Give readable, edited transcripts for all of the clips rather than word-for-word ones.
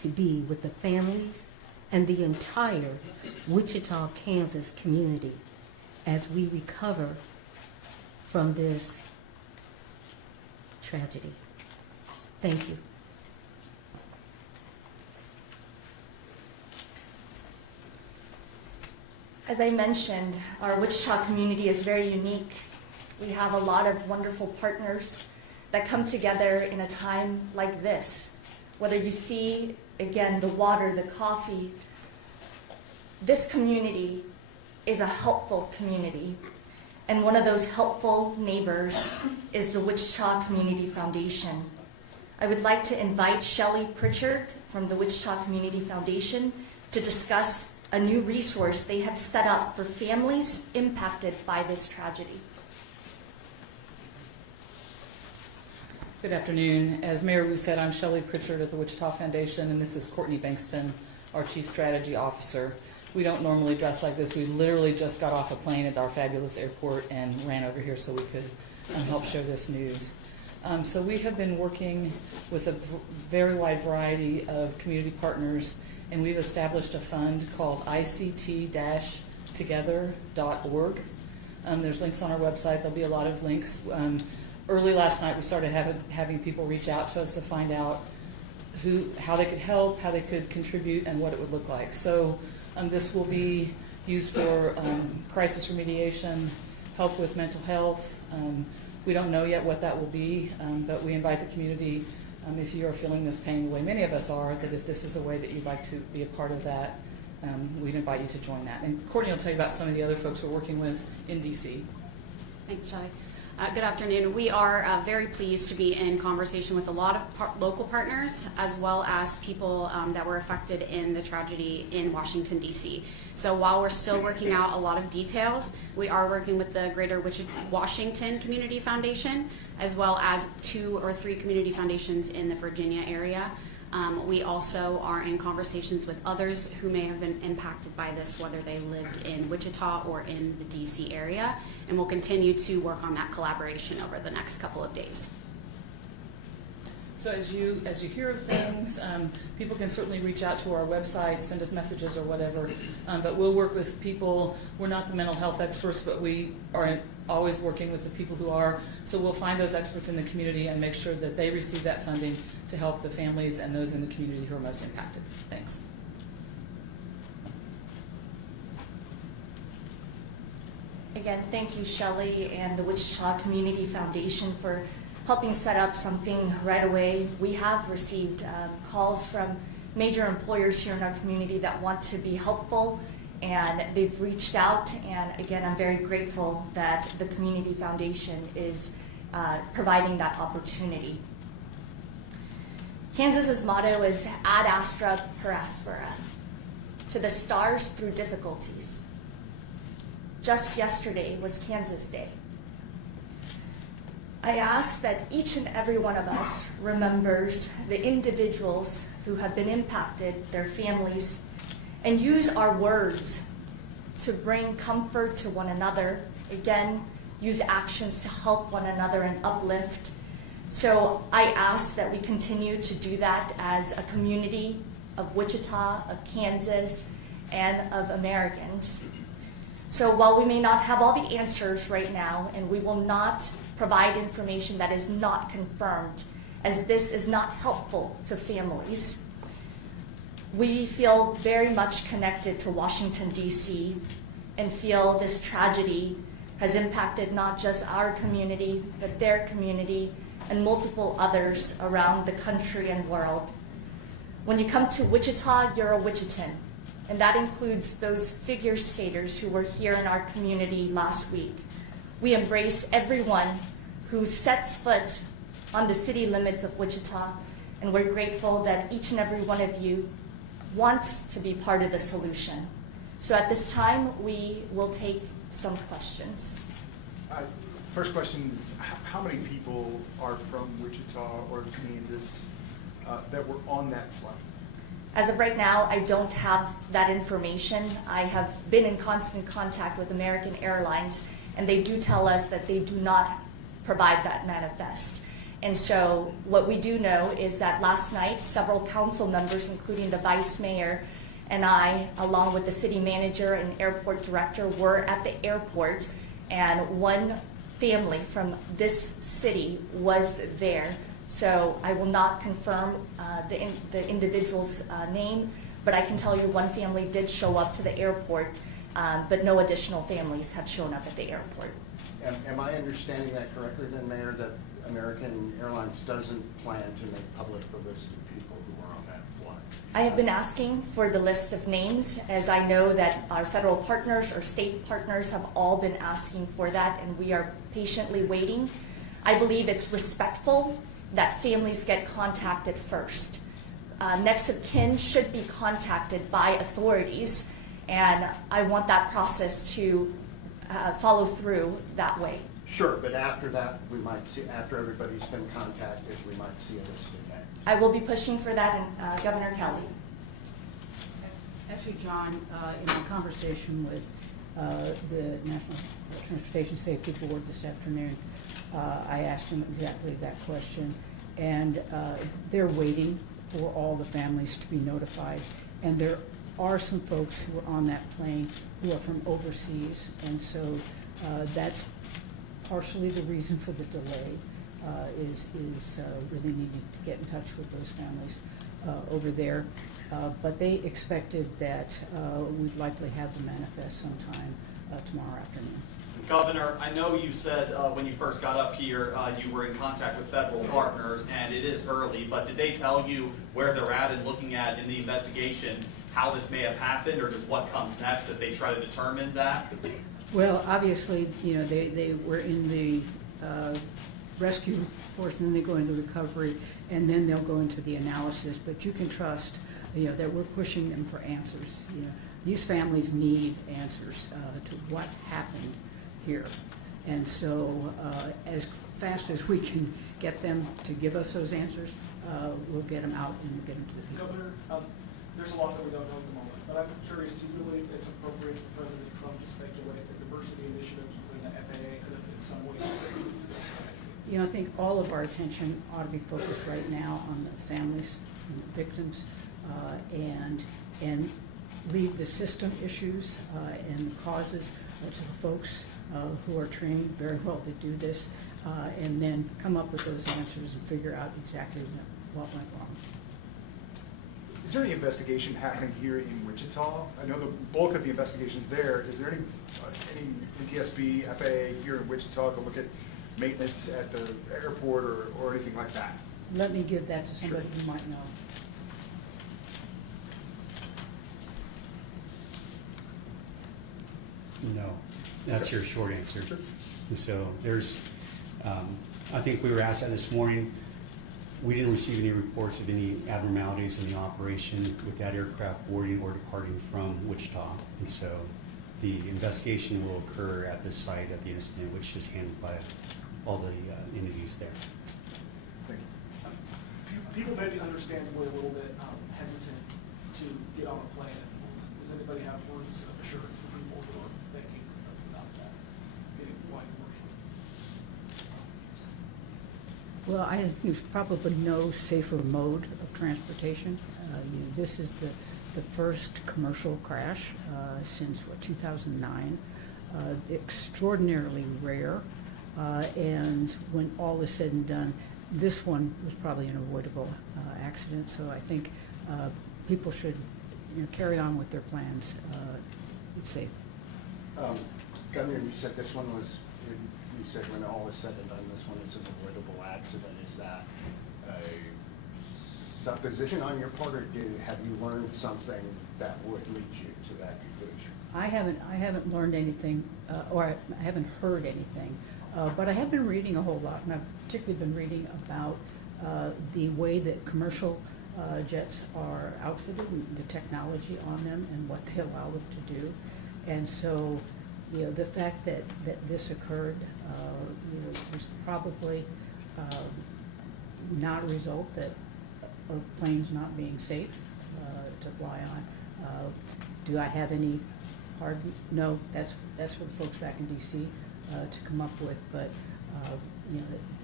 to be with the families and the entire Wichita, Kansas community as we recover from this tragedy. Thank you. As I mentioned, our Wichita community is very unique. We have a lot of wonderful partners that come together in a time like this. Whether you see, again, the water, the coffee, this community is a helpful community. And one of those helpful neighbors is the Wichita Community Foundation. I would like to invite Shelley Pritchard from the Wichita Community Foundation to discuss a new resource they have set up for families impacted by this tragedy. Good afternoon. As Mayor Wu said, I'm Shelley Pritchard at the Wichita Foundation, and this is Courtney Bankston, our Chief Strategy Officer. We don't normally dress like this. We literally just got off a plane at our fabulous airport and ran over here so we could help share this news. So we have been working with a very wide variety of community partners, and we've established a fund called ICT-together.org. There's links on our website. There'll be a lot of links. Early last night, we started having people reach out to us to find out how they could help, how they could contribute, and what it would look like. So this will be used for crisis remediation, help with mental health. We don't know yet what that will be, but we invite the community, if you are feeling this pain the way many of us are, that if this is a way that you'd like to be a part of that, we'd invite you to join that. And Courtney will tell you about some of the other folks we're working with in DC. Thanks, Shelley. Good afternoon. We are very pleased to be in conversation with a lot of local partners, as well as people that were affected in the tragedy in Washington, D.C. So while we're still working out a lot of details, we are working with the Greater Washington Community Foundation, as well as 2 or 3 community foundations in the Virginia area. We also are in conversations with others who may have been impacted by this, whether they lived in Wichita or in the DC area, and we'll continue to work on that collaboration over the next couple of days. So as you hear of things, people can certainly reach out to our website, send us messages or whatever, but we'll work with people. We're not the mental health experts, but we are always working with the people who are. So we'll find those experts in the community and make sure that they receive that funding to help the families and those in the community who are most impacted. Thanks. Again, thank you, Shelley, and the Wichita Community Foundation for helping set up something right away. We have received calls from major employers here in our community that want to be helpful, and they've reached out, and again, I'm very grateful that the Community Foundation is providing that opportunity. Kansas's motto is ad astra per aspera, to the stars through difficulties. Just yesterday was Kansas Day. I ask that each and every one of us remembers the individuals who have been impacted, their families, and use our words to bring comfort to one another. Again, use actions to help one another and uplift. So I ask that we continue to do that as a community of Wichita, of Kansas, and of Americans. So while we may not have all the answers right now, and we will not provide information that is not confirmed, as this is not helpful to families, we feel very much connected to Washington, D.C., and feel this tragedy has impacted not just our community, but their community and multiple others around the country and world. When you come to Wichita, you're a Wichitan, and that includes those figure skaters who were here in our community last week. We embrace everyone who sets foot on the city limits of Wichita, and we're grateful that each and every one of you wants to be part of the solution. So at this time, we will take some questions. First question is, how many people are from Wichita or Kansas that were on that flight? As of right now, I don't have that information. I have been in constant contact with American Airlines, and they do tell us that they do not provide that manifest. And so what we do know is that last night, several council members, including the vice mayor and I, along with the city manager and airport director, were at the airport, and one family from this city was there. So I will not confirm the individual's name, but I can tell you one family did show up to the airport, but no additional families have shown up at the airport. Am I understanding that correctly then, Mayor, that American Airlines doesn't plan to make public the list of people who are on that flight? I have been asking for the list of names, as I know that our federal partners or state partners have all been asking for that, and we are patiently waiting. I believe it's respectful that families get contacted first. Next of kin should be contacted by authorities, and I want that process to follow through that way. Sure, but after that, we might see, after everybody's been contacted, we might see a list of names. I will be pushing for that, in Governor Kelly. Actually, John, in my conversation with the National Transportation Safety Board this afternoon, I asked them exactly that question, and they're waiting for all the families to be notified. And there are some folks who are on that plane who are from overseas, and so that's partially the reason for the delay, is really needing to get in touch with those families over there. But they expected that we'd likely have the manifest sometime tomorrow afternoon. Governor, I know you said when you first got up here you were in contact with federal partners, and it is early, but did they tell you where they're at and looking at in the investigation how this may have happened, or just what comes next as they try to determine that? Well, obviously, you know, they were in the rescue portion, then they go into recovery, and then they'll go into the analysis. But you can trust, you know, that we're pushing them for answers. You know, these families need answers to what happened here, and so as fast as we can get them to give us those answers, we'll get them out and we'll get them to the people. Governor, there's a lot that we don't know at the moment, but I'm curious, do you believe it's appropriate for President Trump to speculate that diversity initiatives within the FAA could have in some way contributed to this tragedy? You know, I think all of our attention ought to be focused right now on the families and the victims, and leave the system issues and the causes to the folks who are trained very well to do this, and then come up with those answers and figure out exactly what went wrong. Is there any investigation happening here in Wichita? I know the bulk of the investigation's there. Is there any NTSB, FAA here in Wichita to look at maintenance at the airport or anything like that? Let me give that to somebody who might know. No, that's your short answer. Sure. And so there's, I think we were asked that this morning. We didn't receive any reports of any abnormalities in the operation with that aircraft boarding or departing from Wichita. And so the investigation will occur at this site at the incident, which is handled by all the entities there. Thank you. People maybe understandably a little bit hesitant to get on a plane. Does anybody have words of assurance for people who are thinking about that, getting flying commercially? Well, I think there's probably no safer mode of transportation. This is the first commercial crash since, 2009. Extraordinarily rare. And when all is said and done, this one was probably an avoidable accident. So I think people should, carry on with their plans. It's safe. Governor, you said this one was, you said when all is said and done, this one is an avoidable accident. Is that a supposition on your part, or have you learned something that would lead you to that conclusion? I haven't learned anything, or I haven't heard anything, but I have been reading a whole lot, and I've particularly been reading about the way that commercial jets are outfitted and the technology on them and what they allow them to do. And so, the fact that this occurred was probably not a result of planes not being safe to fly on. Do I have any hard? No, that's for the folks back in D.C. To come up with. But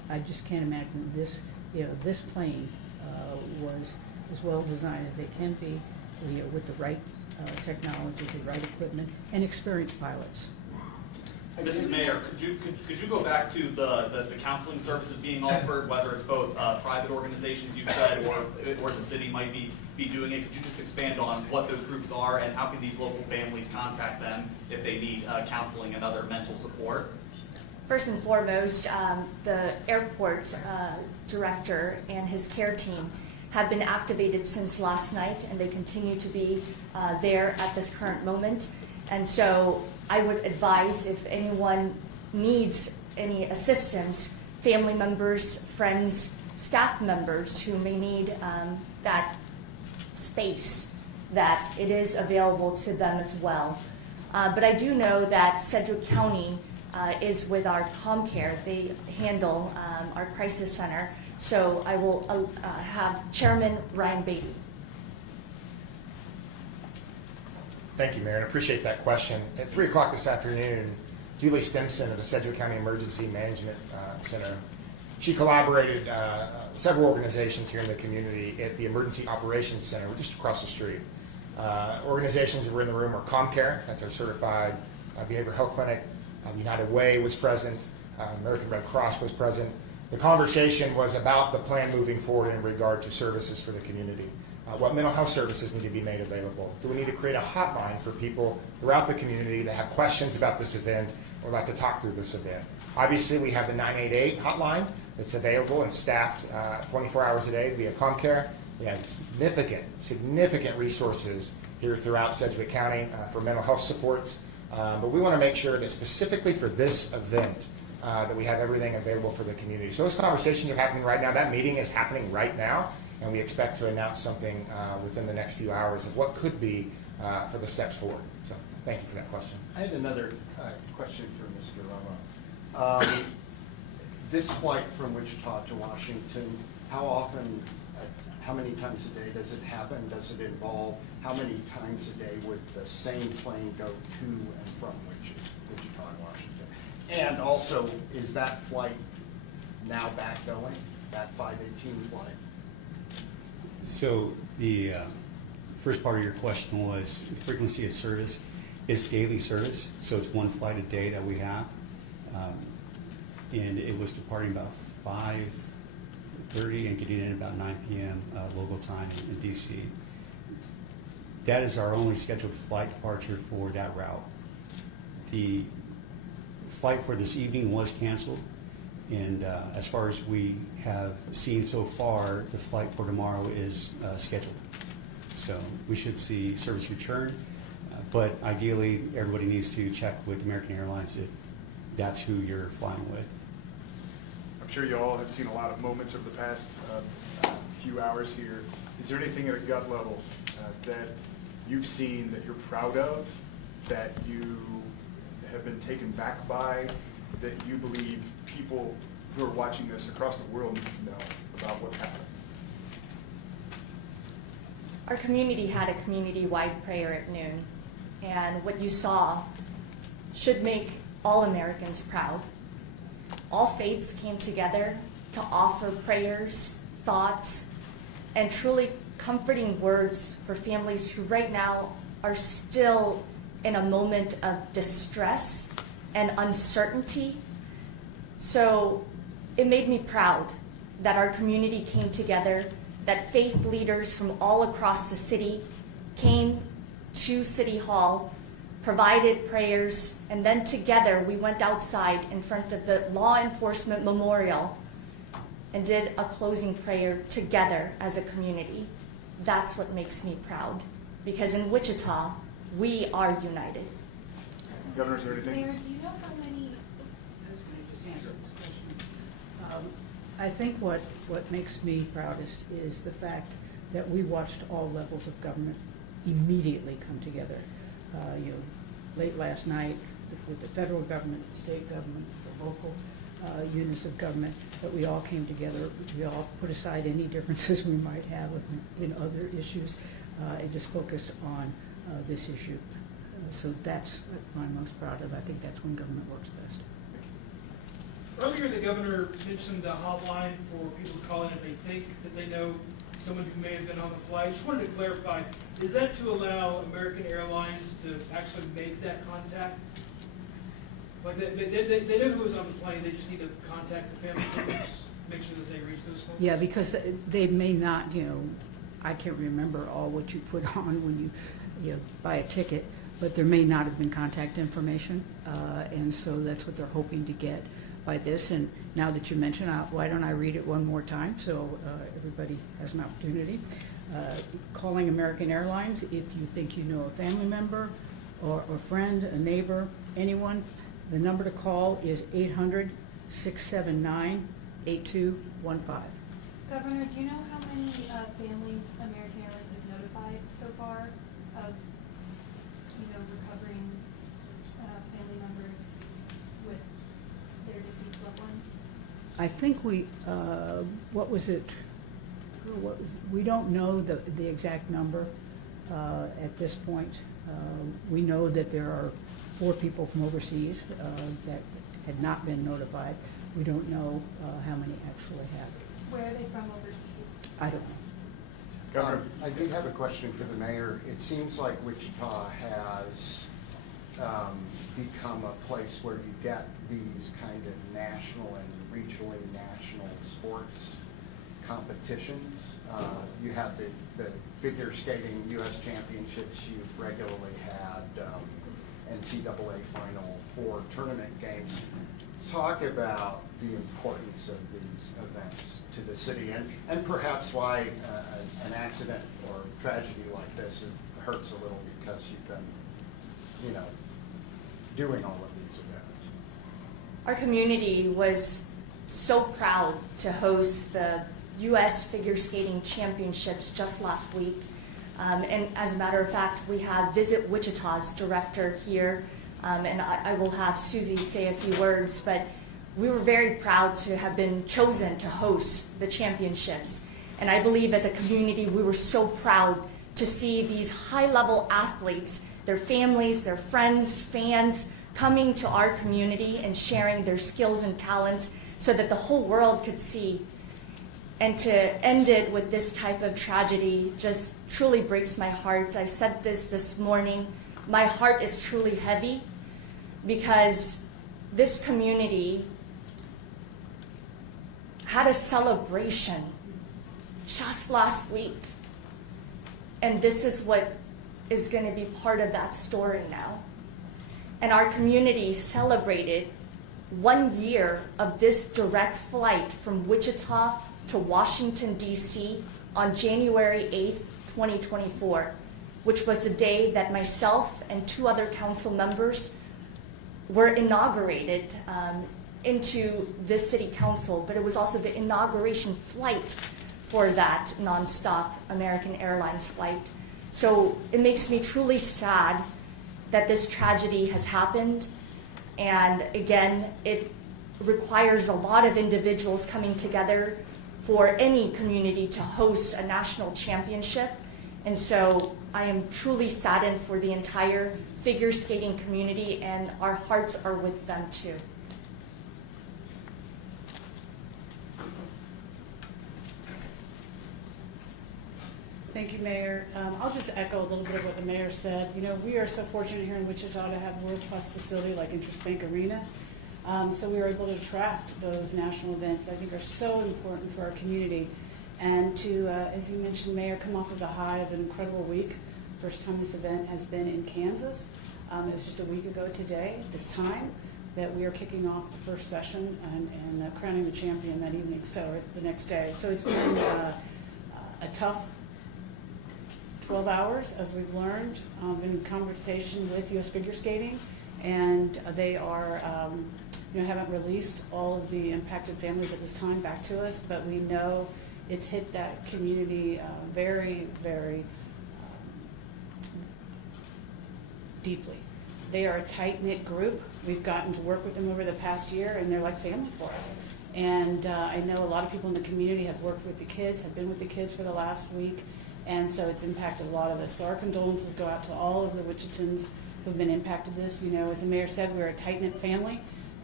I just can't imagine this, this plane was as well designed as it can be, with the right technology, the right equipment, and experienced pilots. Mrs. Mayor, could you go back to the counseling services being offered, whether it's both private organizations you said or the city might be doing it? Could you just expand on what those groups are and how can these local families contact them if they need counseling and other mental support? First and foremost, the airport director and his care team have been activated since last night, and they continue to be there at this current moment. And so I would advise, if anyone needs any assistance, family members, friends, staff members who may need that space, that it is available to them as well. But I do know that Sedgwick County is with our ComCare. They handle our crisis center. So I will have Chairman Ryan Beatty. Thank you, Mayor, and I appreciate that question. At 3 o'clock this afternoon, Julie Stimson of the Sedgwick County Emergency Management Center, she collaborated several organizations here in the community at the Emergency Operations Center, just across the street. Organizations that were in the room were ComCare, that's our certified behavioral health clinic. United Way was present, American Red Cross was present. The conversation was about the plan moving forward in regard to services for the community. What mental health services need to be made available? Do we need to create a hotline for people throughout the community that have questions about this event or like to talk through this event? Obviously, we have the 988 hotline that's available and staffed 24 hours a day via ComCare. We have significant resources here throughout Sedgwick County for mental health supports. But we want to make sure that specifically for this event, that we have everything available for the community. So those conversations are happening right now. That meeting is happening right now, and we expect to announce something within the next few hours of what could be for the steps forward. So thank you for that question. I had another question for Mr. Rama. This flight from Wichita to Washington, how often, how many times a day does it happen? Does it involve, how many times a day would the same plane go to and from Wichita and Washington? And also, is that flight now back going, that 518 flight? So the first part of your question was frequency of service. It's daily service, so it's one flight a day that we have. And it was departing about 5:30 and getting in about 9 p.m. Local time in DC. That is our only scheduled flight departure for that route. The flight for this evening was canceled, and as far as we have seen so far, the flight for tomorrow is scheduled. So we should see service return, but ideally everybody needs to check with American Airlines if that's who you're flying with. I'm sure you all have seen a lot of moments over the past few hours here. Is there anything at a gut level that you've seen that you're proud of, that you have been taken back by, that you believe people who are watching this across the world need to know about what's happening? Our community had a community-wide prayer at noon, and what you saw should make all Americans proud. All faiths came together to offer prayers, thoughts, and truly comforting words for families who right now are still in a moment of distress and uncertainty. So it made me proud that our community came together, that faith leaders from all across the city came to City Hall, provided prayers, and then together we went outside in front of the Law Enforcement Memorial and did a closing prayer together as a community. That's what makes me proud, because in Wichita, we are united. Governor, is there anything? Mayor, do you know how many? I think what makes me proudest is the fact that we watched all levels of government immediately come together. Late last night with the federal government, the state government, the local units of government, that we all came together. We all put aside any differences we might have in other issues and just focused on this issue. So that's what I'm most proud of. I think that's when government works best. Earlier, the governor mentioned a hotline for people to call in if they think that they know someone who may have been on the flight. Just wanted to clarify, is that to allow American Airlines to actually make that contact? Like they know who was on the plane, they just need to contact the family members, make sure that they reach those folks? Yeah, because they may not, I can't remember all what you put on when you buy a ticket, but there may not have been contact information, and so that's what they're hoping to get by this. And now that you mention, why don't I read it one more time so everybody has an opportunity. Calling American Airlines if you think you know a family member or a friend, a neighbor, anyone. The number to call is 800-679-8215. Governor, do you know how many families American Airlines has notified so far of, recovering family members with their deceased loved ones? I think we don't know the exact number at this point. We know that there are 4 people from overseas that had not been notified. We don't know how many actually have. Where are they from overseas? I don't know. I do have a question for the mayor. It seems like Wichita has become a place where you get these kind of national and regionally national sports competitions. You have the figure skating U.S. championships. You've regularly had NCAA Final Four tournament games. Talk about the importance of these events to the city and perhaps why an accident or tragedy like this hurts a little because you've been, doing all of these events. Our community was so proud to host the U.S. Figure Skating Championships just last week. And as a matter of fact, we have Visit Wichita's director here, and I will have Susie say a few words, but we were very proud to have been chosen to host the championships. And I believe as a community, we were so proud to see these high-level athletes, their families, their friends, fans, coming to our community and sharing their skills and talents so that the whole world could see. And to end it with this type of tragedy just truly breaks my heart. I said this morning, my heart is truly heavy because this community had a celebration just last week. And this is what is going to be part of that story now. And our community celebrated 1 year of this direct flight from Wichita to Washington, D.C. on January 8th, 2024, which was the day that myself and 2 other council members were inaugurated into this city council, but it was also the inauguration flight for that nonstop American Airlines flight. So it makes me truly sad that this tragedy has happened. And again, it requires a lot of individuals coming together for any community to host a national championship. And so I am truly saddened for the entire figure skating community, and our hearts are with them too. Thank you, Mayor. I'll just echo a little bit of what the mayor said. We are so fortunate here in Wichita to have a world-class facility like Interest Bank Arena. So we were able to attract those national events that I think are so important for our community. And to, as you mentioned, Mayor, come off of the high of an incredible week. First time this event has been in Kansas. It was just a week ago today, this time, that we are kicking off the first session and crowning the champion that evening, so the next day. So it's been a tough 12 hours, as we've learned, been in conversation with U.S. Figure Skating, and they are, haven't released all of the impacted families at this time back to us, but we know it's hit that community very, very deeply. They are a tight-knit group. We've gotten to work with them over the past year, and they're like family for us. And I know a lot of people in the community have worked with the kids, have been with the kids for the last week, and so it's impacted a lot of us. So our condolences go out to all of the Wichitans who've been impacted this. As the mayor said, we're a tight-knit family,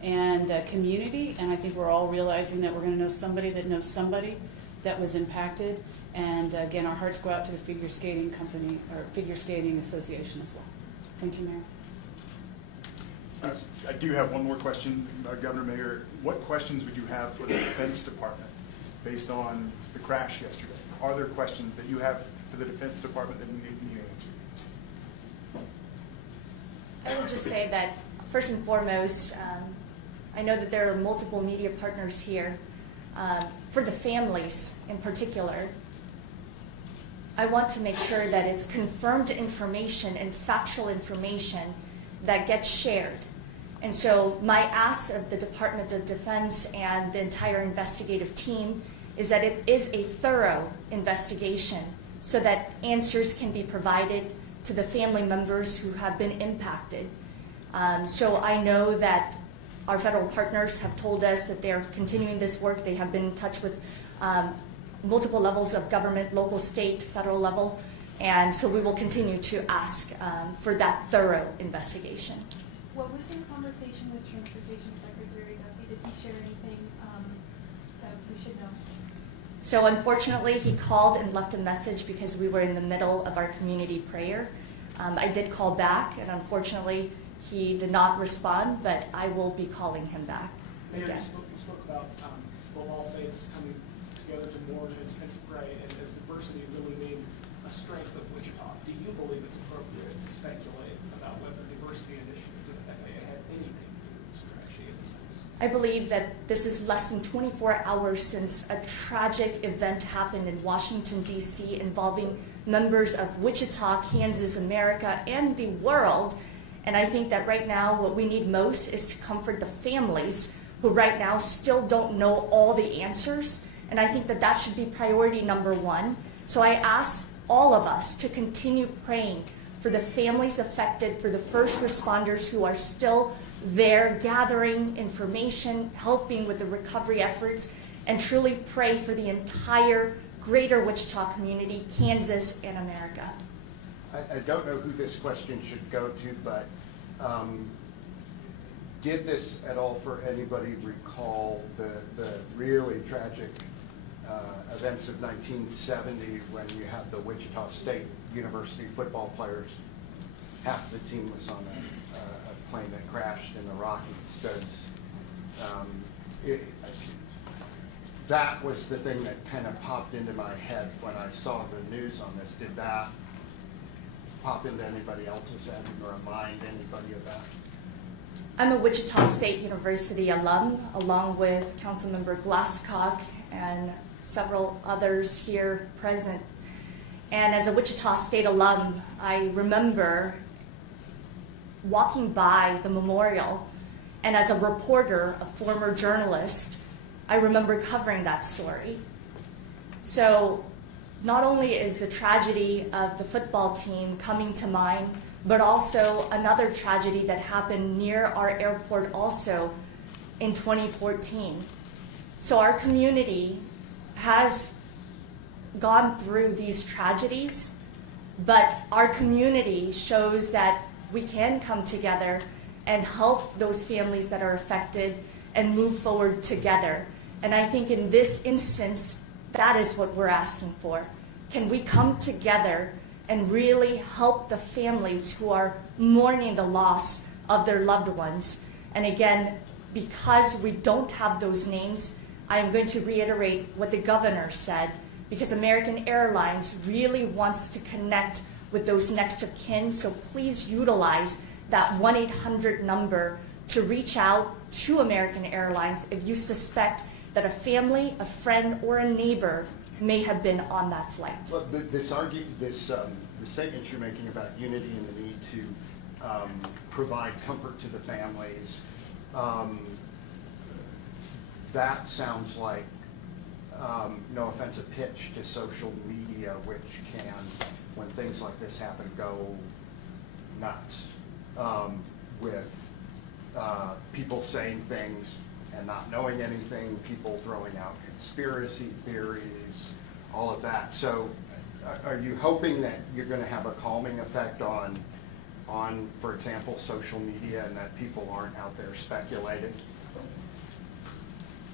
and community, and I think we're all realizing that we're going to know somebody that was impacted. And again, our hearts go out to the figure skating company, or figure skating association as well. Thank you, Mayor. I do have one more question, Governor, Mayor. What questions would you have for the Defense Department based on the crash yesterday? Are there questions that you have for the Defense Department that need answered? I would just say that, first and foremost, I know that there are multiple media partners here. For the families in particular, I want to make sure that it's confirmed information and factual information that gets shared. And so my ask of the Department of Defense and the entire investigative team is that it is a thorough investigation so that answers can be provided to the family members who have been impacted. So I know that our federal partners have told us that they're continuing this work. They have been in touch with multiple levels of government, local, state, federal level, and so we will continue to ask for that thorough investigation. What was your conversation with Transportation Secretary Duffy? Did he share anything that we should know? So unfortunately, he called and left a message because we were in the middle of our community prayer. I did call back, and unfortunately, he did not respond, but I will be calling him back Mayor, again. you spoke about all faiths coming together to mourn and to pray, and as diversity really being a strength of Wichita. Do you believe it's appropriate to speculate about whether diversity initiatives of the FAA had anything to do with this tragedy at this time? I believe that this is less than 24 hours since a tragic event happened in Washington, D.C. involving members of Wichita, Kansas, America, and the world. And I think that right now what we need most is to comfort the families who right now still don't know all the answers. And I think that that should be priority number one. So I ask all of us to continue praying for the families affected, for the first responders who are still there gathering information, helping with the recovery efforts, and truly pray for the entire greater Wichita community, Kansas, and America. I don't know who this question should go to, but did this at all for anybody recall the really tragic events of 1970 when you had the Wichita State University football players? Half the team was on a plane that crashed in the Rockies. That was the thing that kind of popped into my head when I saw the news on this. Did that pop into anybody else's head or remind anybody of that? I'm a Wichita State University alum, along with Councilmember Glasscock and several others here present. And as a Wichita State alum, I remember walking by the memorial, and as a reporter, a former journalist, I remember covering that story. So not only is the tragedy of the football team coming to mind, but also another tragedy that happened near our airport also in 2014. So our community has gone through these tragedies, but our community shows that we can come together and help those families that are affected and move forward together. And I think in this instance, that is what we're asking for. Can we come together and really help the families who are mourning the loss of their loved ones? And again, because we don't have those names, I am going to reiterate what the governor said, because American Airlines really wants to connect with those next of kin. So please utilize that 1-800 number to reach out to American Airlines if you suspect that a family, a friend, or a neighbor may have been on that flight. Well, the statements you're making about unity and the need to provide comfort to the families, that sounds like, no offense, a pitch to social media, which can, when things like this happen, go nuts with people saying things and not knowing anything, people throwing out conspiracy theories, all of that. So are you hoping that you're going to have a calming effect on, for example, social media, and that people aren't out there speculating?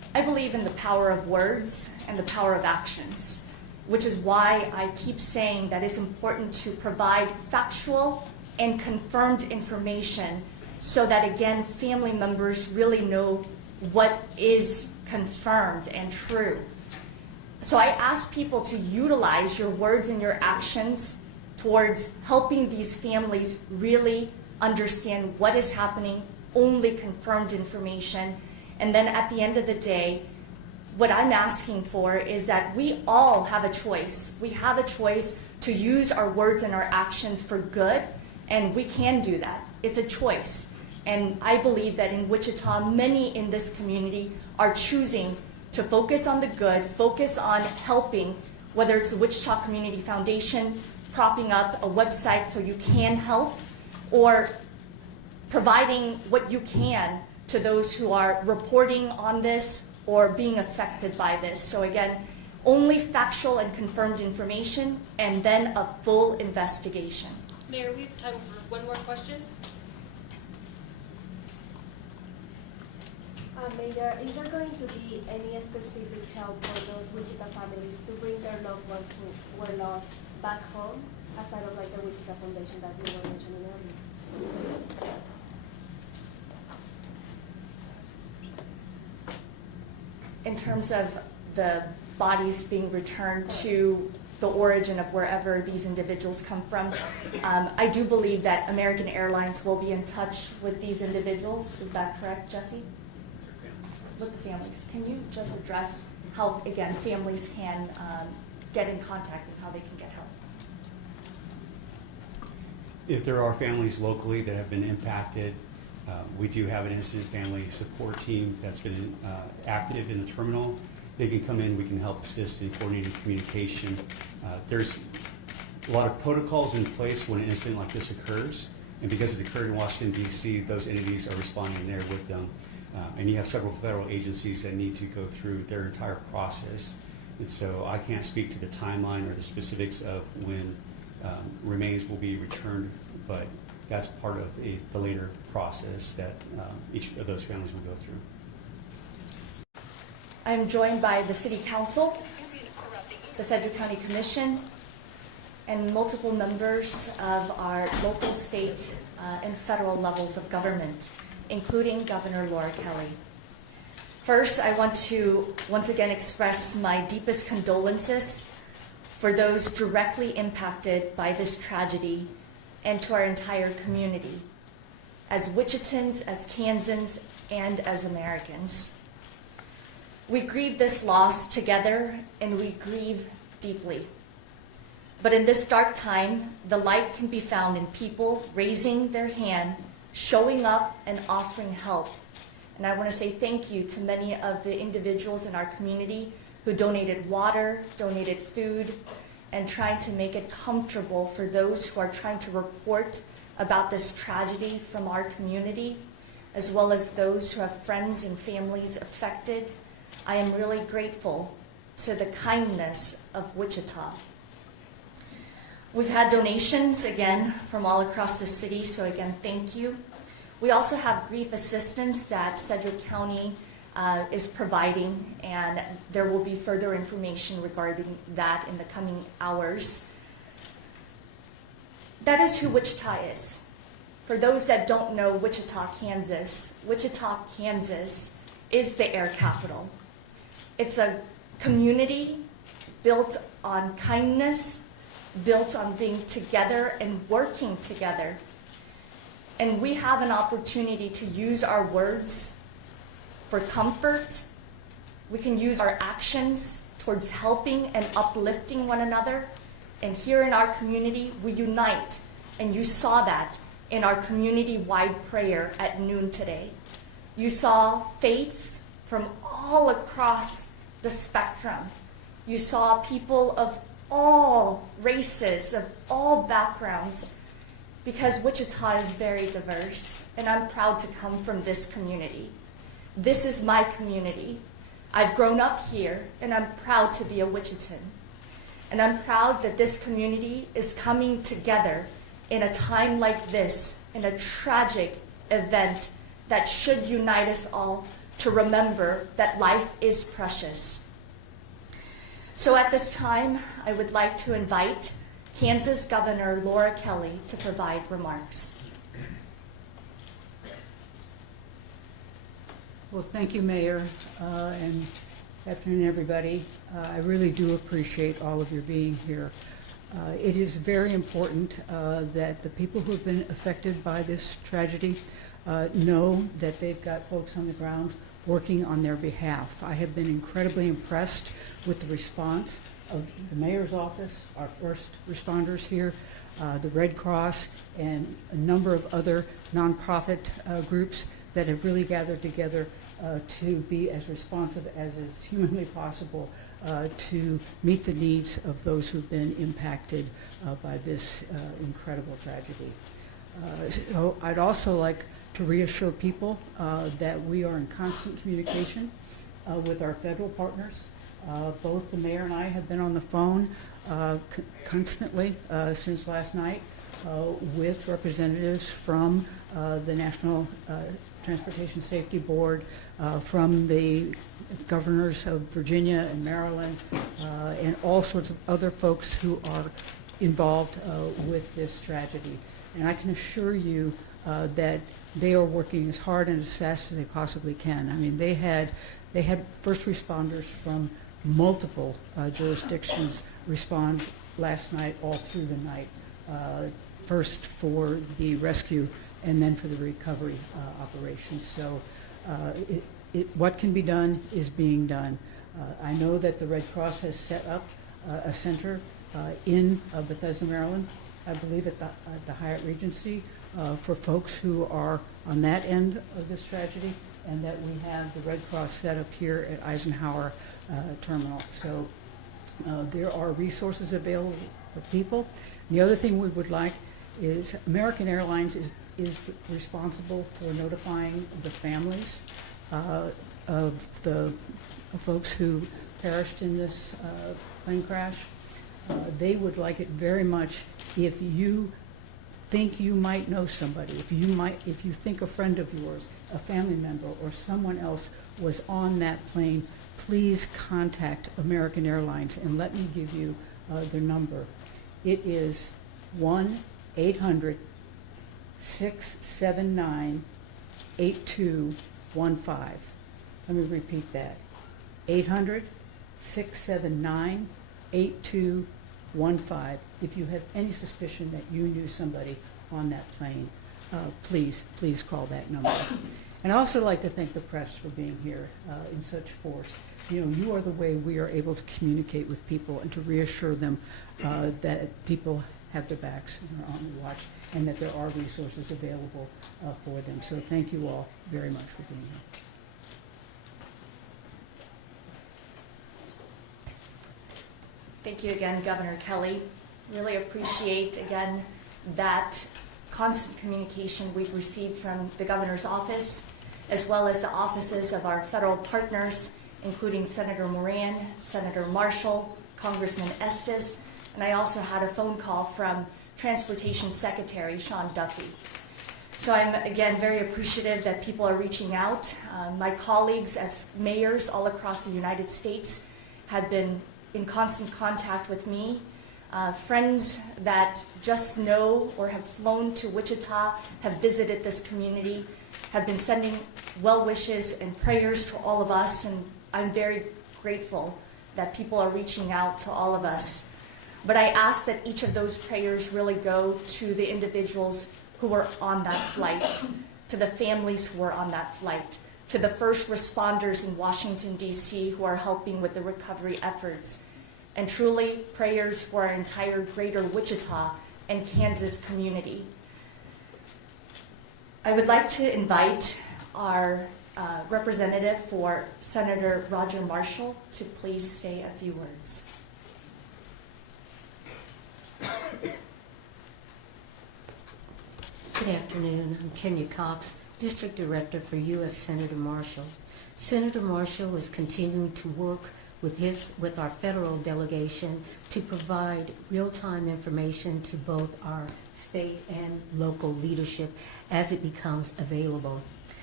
I believe in the power of words and the power of actions, which is why I keep saying that it's important to provide factual and confirmed information so that, again, family members really know what is confirmed and true. So I ask people to utilize your words and your actions towards helping these families really understand what is happening, only confirmed information. And then at the end of the day, what I'm asking for is that we all have a choice. We have a choice to use our words and our actions for good, and we can do that. It's a choice. And I believe that in Wichita, many in this community are choosing to focus on the good, focus on helping, whether it's the Wichita Community Foundation, propping up a website so you can help, or providing what you can to those who are reporting on this or being affected by this. So again, only factual and confirmed information, and then a full investigation. Mayor, we have time for one more question. Mayor, is there going to be any specific help for those Wichita families to bring their loved ones who were lost back home, aside of like the Wichita Foundation that you were mentioning earlier? In terms of the bodies being returned to the origin of wherever these individuals come from, I do believe that American Airlines will be in touch with these individuals. Is that correct, Jesse? With the families. Can you just address how, again, families can get in contact and how they can get help? If there are families locally that have been impacted, we do have an incident family support team that's been active in the terminal. They can come in, we can help assist in coordinating communication. There's a lot of protocols in place when an incident like this occurs, and because it occurred in Washington, D.C., those entities are responding there with them. And you have several federal agencies that need to go through their entire process. And so I can't speak to the timeline or the specifics of when remains will be returned, but that's part of the later process that each of those families will go through. I am joined by the City Council, the Sedgwick County Commission, and multiple members of our local, state, and federal levels of government, including Governor Laura Kelly. First, I want to once again express my deepest condolences for those directly impacted by this tragedy and to our entire community, as Wichitans, as Kansans, and as Americans. We grieve this loss together, and we grieve deeply. But in this dark time, the light can be found in people raising their hand, showing up, and offering help. And I want to say thank you to many of the individuals in our community who donated water, donated food, and trying to make it comfortable for those who are trying to report about this tragedy from our community, as well as those who have friends and families affected. I am really grateful to the kindness of Wichita. We've had donations, again, from all across the city, so again, thank you. We also have grief assistance that Sedgwick County is providing, and there will be further information regarding that in the coming hours. That is who Wichita is. For those that don't know Wichita, Kansas is the air capital. It's a community built on kindness, built on being together and working together. And we have an opportunity to use our words for comfort. We can use our actions towards helping and uplifting one another. And here in our community, we unite. And you saw that in our community-wide prayer at noon today. You saw faiths from all across the spectrum. You saw people of all races, of all backgrounds, because Wichita is very diverse, and I'm proud to come from this community. This is my community. I've grown up here, and I'm proud to be a Wichitan. And I'm proud that this community is coming together in a time like this, in a tragic event that should unite us all to remember that life is precious. So at this time, I would like to invite Kansas Governor Laura Kelly to provide remarks. Well, thank you, Mayor, and afternoon, everybody. I really do appreciate all of your being here. It is very important that the people who have been affected by this tragedy know that they've got folks on the ground working on their behalf. I have been incredibly impressed with the response of the Mayor's office, our first responders here, the Red Cross, and a number of other nonprofit groups that have really gathered together to be as responsive as is humanly possible to meet the needs of those who've been impacted by this incredible tragedy. So I'd also like to reassure people that we are in constant communication with our federal partners. Both the mayor and I have been on the phone constantly since last night with representatives from the National Transportation Safety Board, from the governors of Virginia and Maryland, and all sorts of other folks who are involved with this tragedy. And I can assure you that they are working as hard and as fast as they possibly can. I mean, they had first responders from multiple jurisdictions respond last night, all through the night, first for the rescue and then for the recovery operations. So what can be done is being done. I know that the Red Cross has set up a center in Bethesda, Maryland, I believe at the Hyatt Regency, for folks who are on that end of this tragedy, and that we have the Red Cross set up here at Eisenhower Terminal. So there are resources available for people. The other thing we would like is American Airlines is responsible for notifying the families of the folks who perished in this plane crash. They would like it very much if you think you might know somebody, if you think a friend of yours, a family member, or someone else was on that plane, please contact American Airlines and let me give you their number. It is 1-800-679-8215. Let me repeat that. 800-679-8215. If you have any suspicion that you knew somebody on that plane, please call that number. And I also like to thank the press for being here in such force. You know, you are the way we are able to communicate with people and to reassure them that people have their backs and are on the watch, and that there are resources available for them. So thank you all very much for being here. Thank you again, Governor Kelly. Really appreciate, again, that constant communication we've received from the governor's office, as well as the offices of our federal partners, including Senator Moran, Senator Marshall, Congressman Estes, and I also had a phone call from Transportation Secretary Sean Duffy. So I'm, again, very appreciative that people are reaching out. My colleagues as mayors all across the United States have been in constant contact with me. Friends that just know or have flown to Wichita, have visited this community, have been sending well wishes and prayers to all of us, and I'm very grateful that people are reaching out to all of us. But I ask that each of those prayers really go to the individuals who were on that flight, to the families who were on that flight, to the first responders in Washington, D.C. who are helping with the recovery efforts, and truly prayers for our entire greater Wichita and Kansas community. I would like to invite our representative for Senator Roger Marshall to please say a few words. Good afternoon. I'm Kenya Cox, District Director for U.S. Senator Marshall. Senator Marshall is continuing to work with our federal delegation to provide real-time information to both our state and local leadership as it becomes available.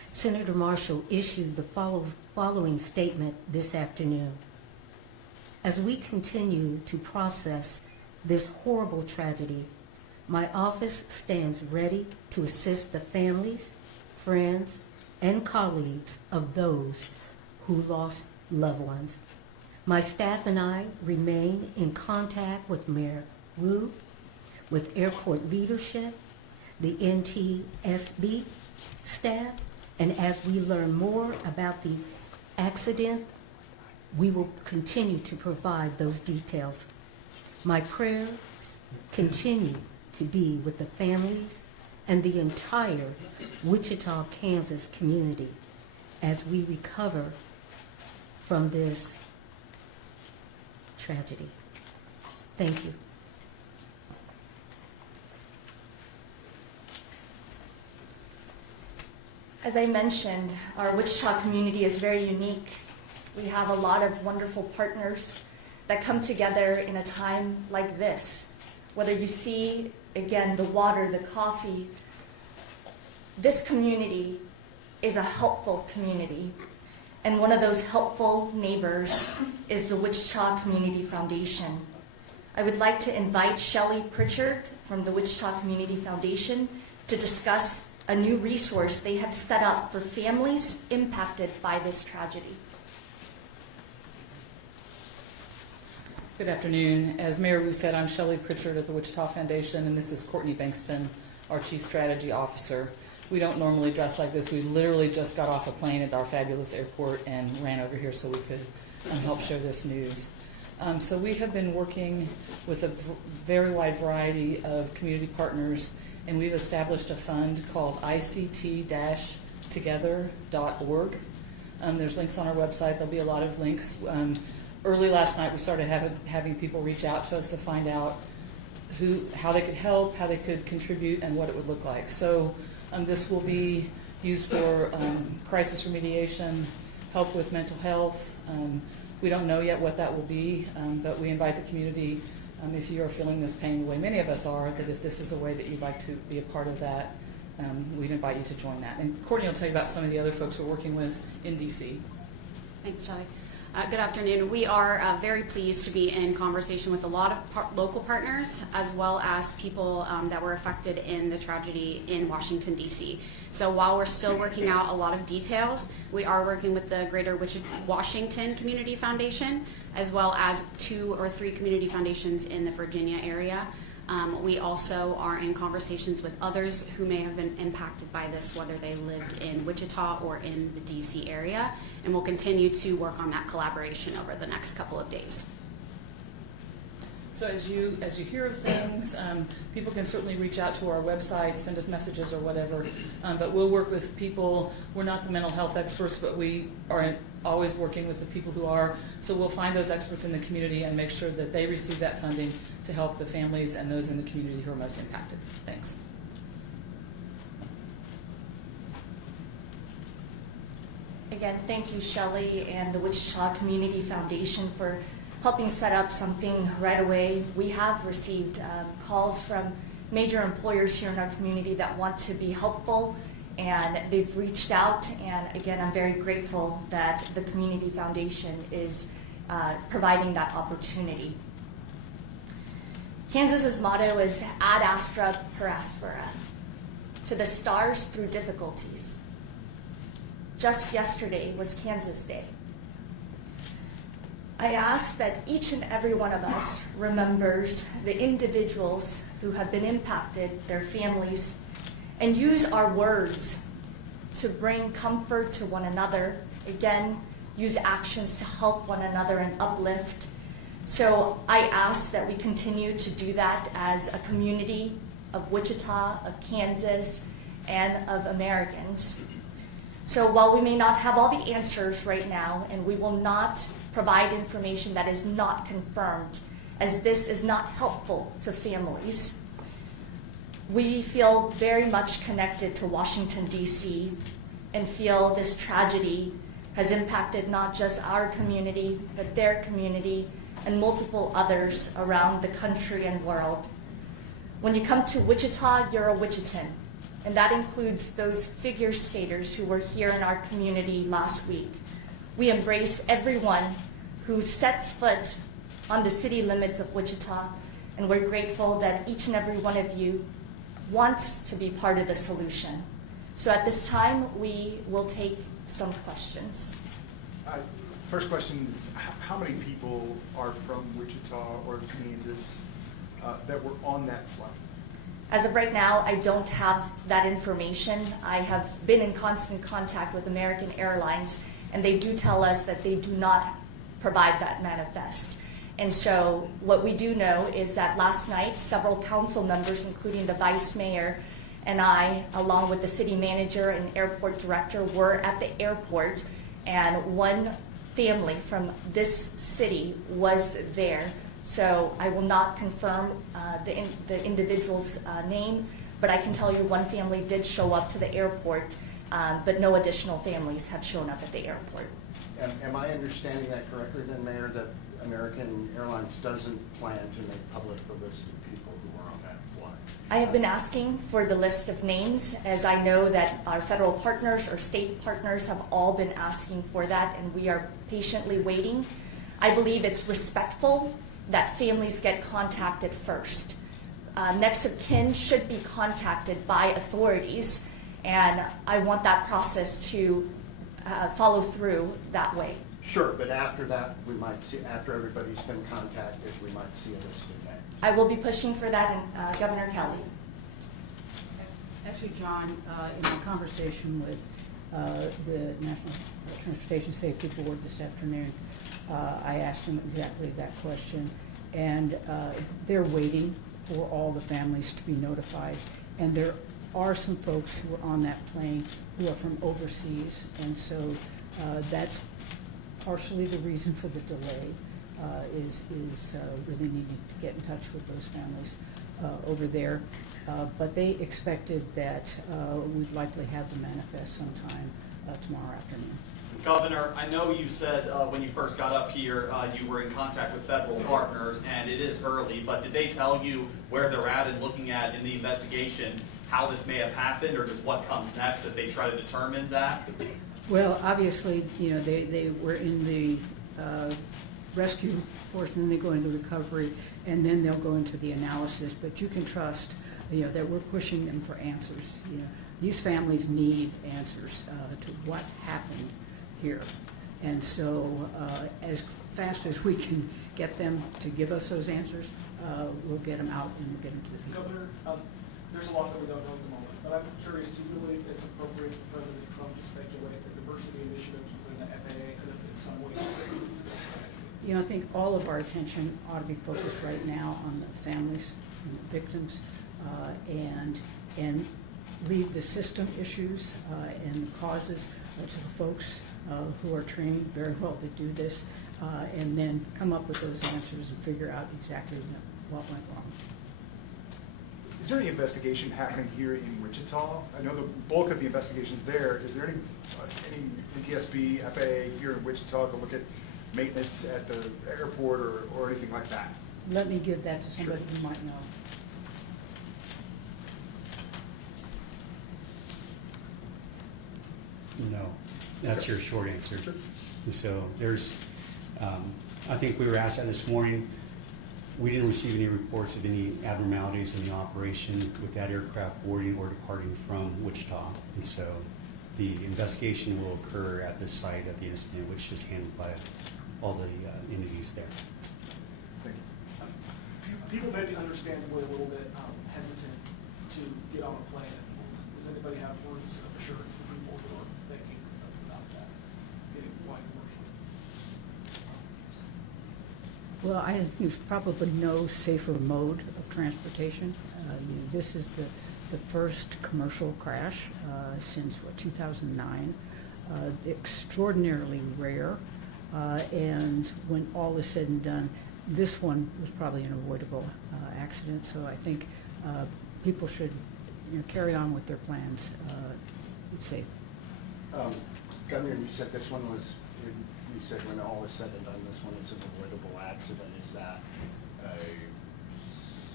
Senator Marshall issued the following statement this afternoon. As we continue to process this horrible tragedy, my office stands ready to assist the families, friends, and colleagues of those who lost loved ones. My staff and I remain in contact with Mayor Wu, with airport leadership, the NTSB staff, and as we learn more about the accident, we will continue to provide those details. My prayers continue to be with the families and the entire Wichita, Kansas community as we recover from this tragedy. Thank you. As I mentioned, our Wichita community is very unique. We have a lot of wonderful partners that come together in a time like this. Whether you see, again, the water, the coffee, this community is a helpful community. And one of those helpful neighbors is the Wichita Community Foundation. I would like to invite Shelley Pritchard from the Wichita Community Foundation to discuss a new resource they have set up for families impacted by this tragedy. Good afternoon. As Mayor Wu said, I'm Shelley Pritchard at the Wichita Foundation, and this is Courtney Bankston, our Chief Strategy Officer. We don't normally dress like this. We literally just got off a plane at our fabulous airport and ran over here so we could help share this news. So we have been working with a very wide variety of community partners, and we've established a fund called ICT-together.org. There's links on our website. There'll be a lot of links. Early last night, we started having people reach out to us to find out how they could help, how they could contribute, and what it would look like. So this will be used for crisis remediation, help with mental health. We don't know yet what that will be, but we invite the community, if you are feeling this pain the way many of us are, that if this is a way that you'd like to be a part of that, we'd invite you to join that. And Courtney will tell you about some of the other folks we're working with in DC. Thanks, Shelley. Good afternoon. We are very pleased to be in conversation with a lot of local partners, as well as people that were affected in the tragedy in Washington, D.C. So while we're still working out a lot of details, we are working with the Greater Washington Community Foundation, as well as 2 or 3 community foundations in the Virginia area. We also are in conversations with others who may have been impacted by this, whether they lived in Wichita or in the DC area, and we'll continue to work on that collaboration over the next couple of days. So as you hear of things, people can certainly reach out to our website, send us messages or whatever, but we'll work with people. We're not the mental health experts, but we are always working with the people who are. So we'll find those experts in the community and make sure that they receive that funding to help the families and those in the community who are most impacted. Thanks. Again, thank you, Shelley, and the Wichita Community Foundation for helping set up something right away. We have received calls from major employers here in our community that want to be helpful, and they've reached out, and again, I'm very grateful that the Community Foundation is providing that opportunity. Kansas's motto is ad astra per aspera, to the stars through difficulties. Just yesterday was Kansas Day. I ask that each and every one of us remembers the individuals who have been impacted, their families, and use our words to bring comfort to one another. Again, use actions to help one another and uplift. So I ask that we continue to do that as a community of Wichita, of Kansas, and of Americans. So while we may not have all the answers right now, and we will not provide information that is not confirmed, as this is not helpful to families, we feel very much connected to Washington, D.C., and feel this tragedy has impacted not just our community, but their community and multiple others around the country and world. When you come to Wichita, you're a Wichitan, and that includes those figure skaters who were here in our community last week. We embrace everyone who sets foot on the city limits of Wichita, and we're grateful that each and every one of you wants to be part of the solution. So at this time, we will take some questions. First question is, how many people are from Wichita or Kansas that were on that flight? As of right now, I don't have that information. I have been in constant contact with American Airlines, and they do tell us that they do not provide that manifest. And so what we do know is that last night, several council members, including the vice mayor and I, along with the city manager and airport director, were at the airport, and one family from this city was there. So I will not confirm the individual's name, but I can tell you one family did show up to the airport, but no additional families have shown up at the airport. Am I understanding that correctly then, Mayor, that American Airlines doesn't plan to make public the list of people who are on that flight? I have been asking for the list of names, as I know that our federal partners or state partners have all been asking for that, and we are patiently waiting. I believe it's respectful that families get contacted first. Next of kin should be contacted by authorities, and I want that process to follow through that way. Sure, but after that, we might see, after everybody's been contacted, we might see a list of names. I will be pushing for that in Governor Kelly. Actually, John, in my conversation with the National Transportation Safety Board this afternoon, I asked them exactly that question, and they're waiting for all the families to be notified. And there are some folks who are on that plane who are from overseas, and so that's partially the reason for the delay, is really needing to get in touch with those families over there. But they expected that we'd likely have the manifest sometime tomorrow afternoon. Governor, I know you said when you first got up here you were in contact with federal partners, and it is early, but did they tell you where they're at and looking at in the investigation how this may have happened, or just what comes next as they try to determine that? Well, obviously, you know, they were in the rescue portion, and they go into recovery, and then they'll go into the analysis. But you can trust, you know, that we're pushing them for answers. You know, these families need answers to what happened here, and so as fast as we can get them to give us those answers, we'll get them out and we'll get them to the people. Governor, there's a lot that we don't know at the moment, but I'm curious, do you believe it's appropriate for President Trump to speculate that diversity initiatives within the FAA could have in some way contributed to this tragedy? You know, I think all of our attention ought to be focused right now on the families and the victims, and leave the system issues and the causes to the folks who are trained very well to do this, and then come up with those answers and figure out exactly what went wrong. Is there any investigation happening here in Wichita? I know the bulk of the investigation's there. Is there any NTSB, FAA here in Wichita to look at maintenance at the airport or anything like that? Let me give that to somebody who might know. No, that's your short answer. Sure. So there's, I think we were asked that this morning. We didn't receive any reports of any abnormalities in the operation with that aircraft boarding or departing from Wichita. And so the investigation will occur at this site at the incident, which is handled by all the entities there. Thank you. People may be understandably a little bit hesitant to get on a plane. Does anybody have words of assurance for people who are thinking about that, getting flying commercially? Well, I think there's probably no safer mode of transportation. This is the first commercial crash since, 2009. Extraordinarily rare. And when all is said and done, this one was probably an avoidable accident. So I think people should carry on with their plans. It's safe. Governor, you said this one was, you said when all is said and done, this one is an avoidable accident. Is that a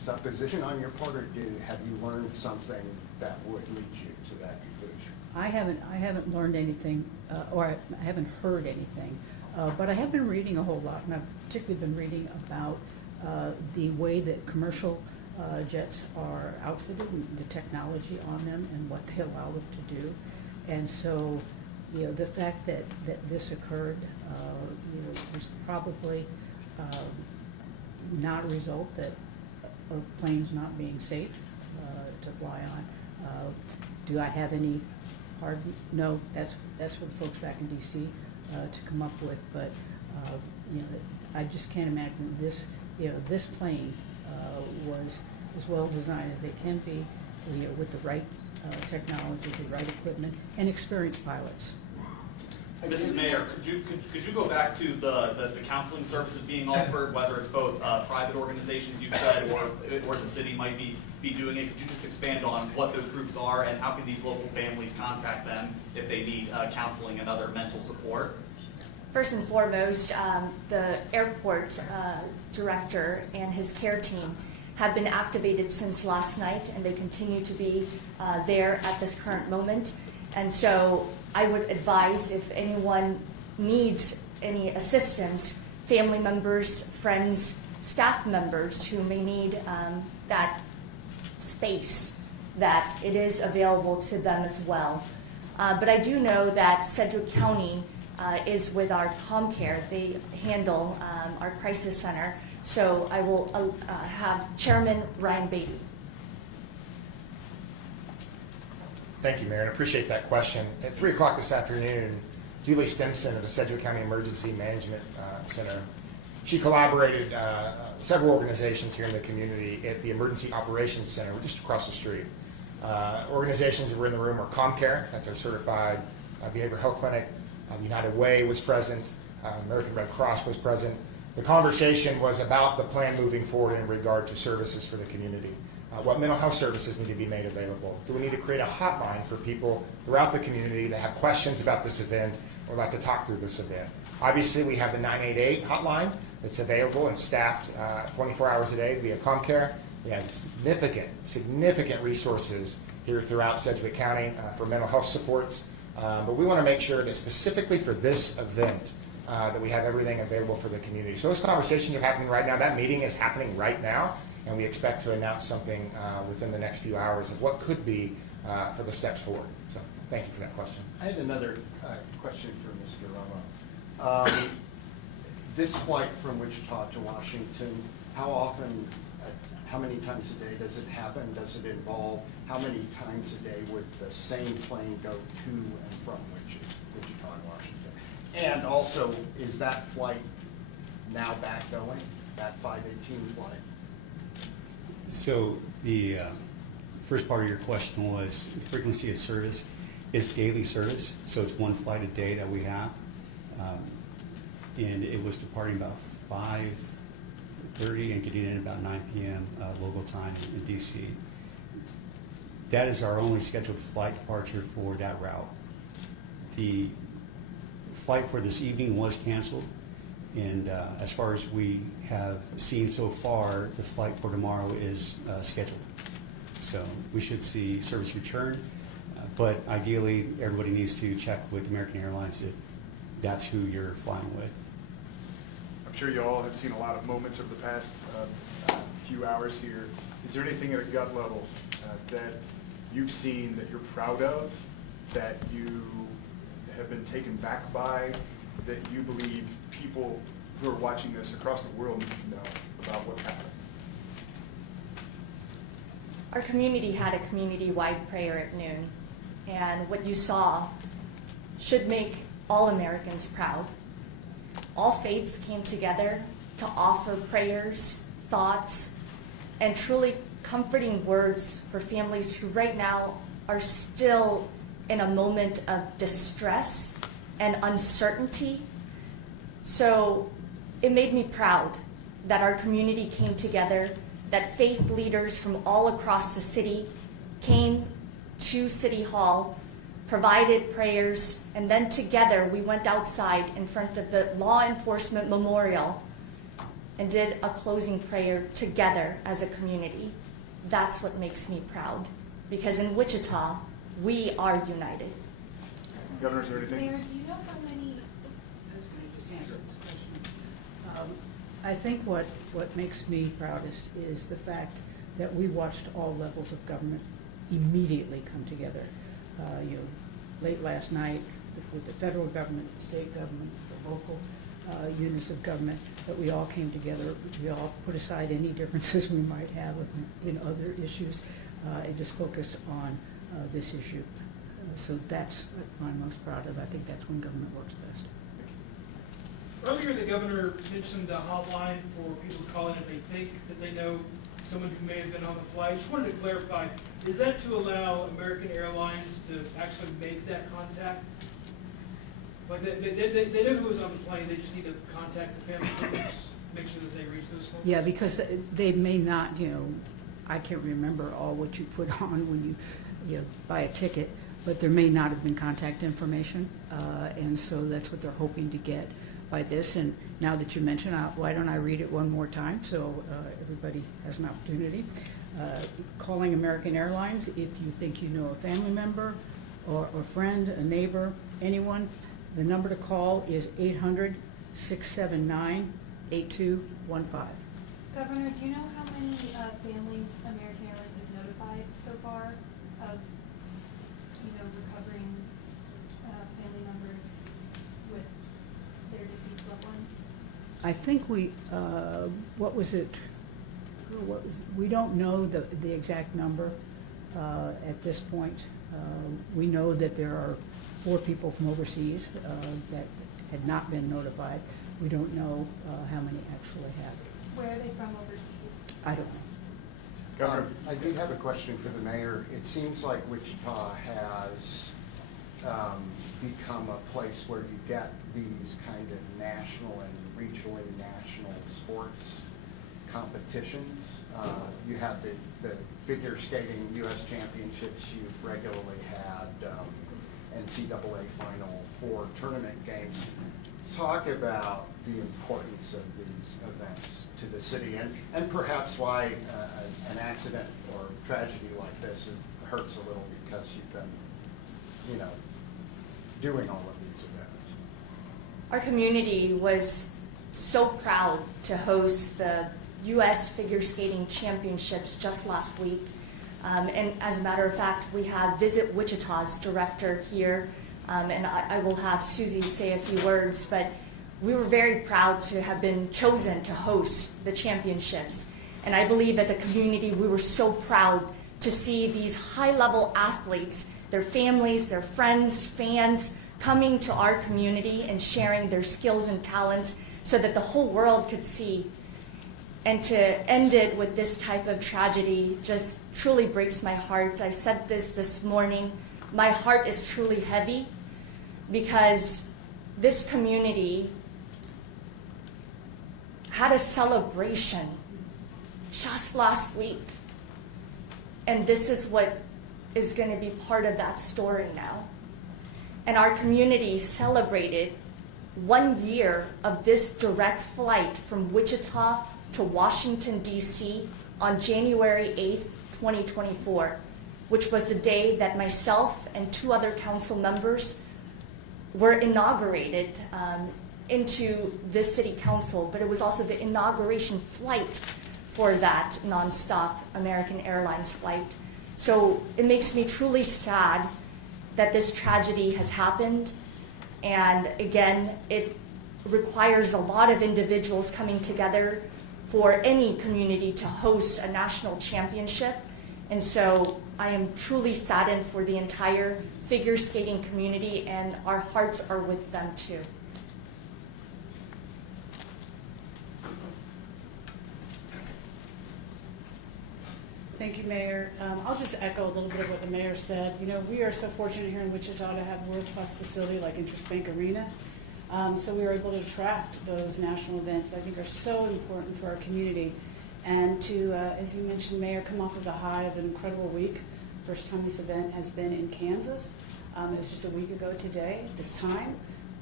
supposition on your part, or have you learned something that would lead you to that conclusion? I haven't learned anything, or I haven't heard anything, but I have been reading a whole lot, and I've particularly been reading about the way that commercial jets are outfitted and the technology on them and what they allow them to do. And so, the fact that this occurred, was probably not a result of planes not being safe to fly on. Do I have any hard? No, that's for the folks back in D.C. To come up with. But I just can't imagine this. This plane was as well designed as they can be, with the right technology, the right equipment, and experienced pilots. Mrs. Mayor, could you go back to the counseling services being offered, whether it's both private organizations you said or the city might be doing it? Could you just expand on what those groups are and how can these local families contact them if they need counseling and other mental support? First and foremost, the airport director and his care team have been activated since last night, and they continue to be there at this current moment. And so I would advise, if anyone needs any assistance, family members, friends, staff members who may need that space, that it is available to them as well. But I do know that Sedgwick County is with our ComCare. They handle our crisis center. So I will have Chairman Ryan Beatty. Thank you, Mayor, and I appreciate that question. At 3 o'clock this afternoon, Julie Stimson of the Sedgwick County Emergency Management Center, she collaborated several organizations here in the community at the Emergency Operations Center, just across the street. Organizations that were in the room were ComCare, that's our certified behavioral health clinic. United Way was present. American Red Cross was present. The conversation was about the plan moving forward in regard to services for the community. What mental health services need to be made available? Do we need to create a hotline for people throughout the community that have questions about this event or like to talk through this event? Obviously, we have the 988 hotline that's available and staffed 24 hours a day via ComCare. We have significant resources here throughout Sedgwick County for mental health supports. But we want to make sure that specifically for this event that we have everything available for the community. So those conversations are happening right now. That meeting is happening right now, and we expect to announce something within the next few hours of what could be for the steps forward. So thank you for that question. I had another question for Mr. Rama. This flight from Wichita to Washington, how often, how many times a day does it happen? Does it involve, how many times a day would the same plane go to and from Wichita and Washington? And also, is that flight now back going, that 518 flight? So the first part of your question was frequency of service. It's daily service, so it's one flight a day that we have. And it was departing about 5:30 and getting in about 9 p.m. Local time in D.C. That is our only scheduled flight departure for that route. The flight for this evening was canceled, and as far as we have seen so far, the flight for tomorrow is scheduled. So we should see service return, but ideally everybody needs to check with American Airlines if that's who you're flying with. I'm sure you all have seen a lot of moments over the past few hours here. Is there anything at a gut level that you've seen that you're proud of, that you have been taken back by, that you believe people who are watching this across the world need to know about what's happening? Our community had a community-wide prayer at noon, and what you saw should make all Americans proud. All faiths came together to offer prayers, thoughts, and truly comforting words for families who right now are still in a moment of distress and uncertainty. So it made me proud that our community came together, that faith leaders from all across the city came to City Hall, provided prayers, and then together we went outside in front of the Law Enforcement Memorial and did a closing prayer together as a community. That's what makes me proud, because in Wichita, we are united. Governor, is there anything? Mayor, do you know how many? I think what makes me proudest is the fact that we watched all levels of government immediately come together. Late last night with the federal government, the state government, the local units of government, that we all came together. We all put aside any differences we might have in other issues and just focused on this issue. So that's what I'm most proud of. I think that's when government works best. Earlier, the governor mentioned a hotline for people to call in if they think that they know someone who may have been on the flight. Just wanted to clarify, is that to allow American Airlines to actually make that contact? Like they know who was on the plane, they just need to contact the family members, make sure that they reach those folks? Yeah, because they may not, I can't remember all what you put on when you buy a ticket, but there may not have been contact information, and so that's what they're hoping to get by this. And now that you mention, why don't I read it one more time so everybody has an opportunity. Calling American Airlines if you think you know a family member or a friend, a neighbor, anyone. The number to call is 800-679-8215. Governor, do you know how many families American Airlines has notified so far of, recovering family members with their deceased loved ones? I think we don't know the exact number at this point. We know that there are 4 people from overseas that had not been notified. We don't know how many actually have. Where are they from overseas? I don't know. Governor? I do have a question for the mayor. It seems like Wichita has become a place where you get these kind of national and regionally national sports competitions. You have the figure skating U.S. championships. You've regularly had NCAA Final Four tournament games. Talk about the importance of these events to the city and perhaps why an accident or tragedy like this hurts a little because you've been, doing all of these events. Our community was so proud to host the U.S. Figure Skating Championships just last week. And as a matter of fact, we have Visit Wichita's director here, and I will have Susie say a few words, but we were very proud to have been chosen to host the championships. And I believe as a community, we were so proud to see these high-level athletes, their families, their friends, fans, coming to our community and sharing their skills and talents so that the whole world could see. And to end it with this type of tragedy just truly breaks my heart. I said this morning, my heart is truly heavy because this community had a celebration just last week. And this is what is going to be part of that story now. And our community celebrated 1 year of this direct flight from Wichita to Washington, D.C. on January 8th, 2024, which was the day that myself and 2 other council members were inaugurated into this city council, but it was also the inauguration flight for that nonstop American Airlines flight. So it makes me truly sad that this tragedy has happened. And again, it requires a lot of individuals coming together for any community to host a national championship. And so I am truly saddened for the entire figure skating community, and our hearts are with them too. Thank you, Mayor. I'll just echo a little bit of what the mayor said. We are so fortunate here in Wichita to have a world-class facility like Interest Bank Arena. So we were able to attract those national events that I think are so important for our community. And to, as you mentioned, Mayor, come off of the high of an incredible week. First time this event has been in Kansas. It was just a week ago today, this time.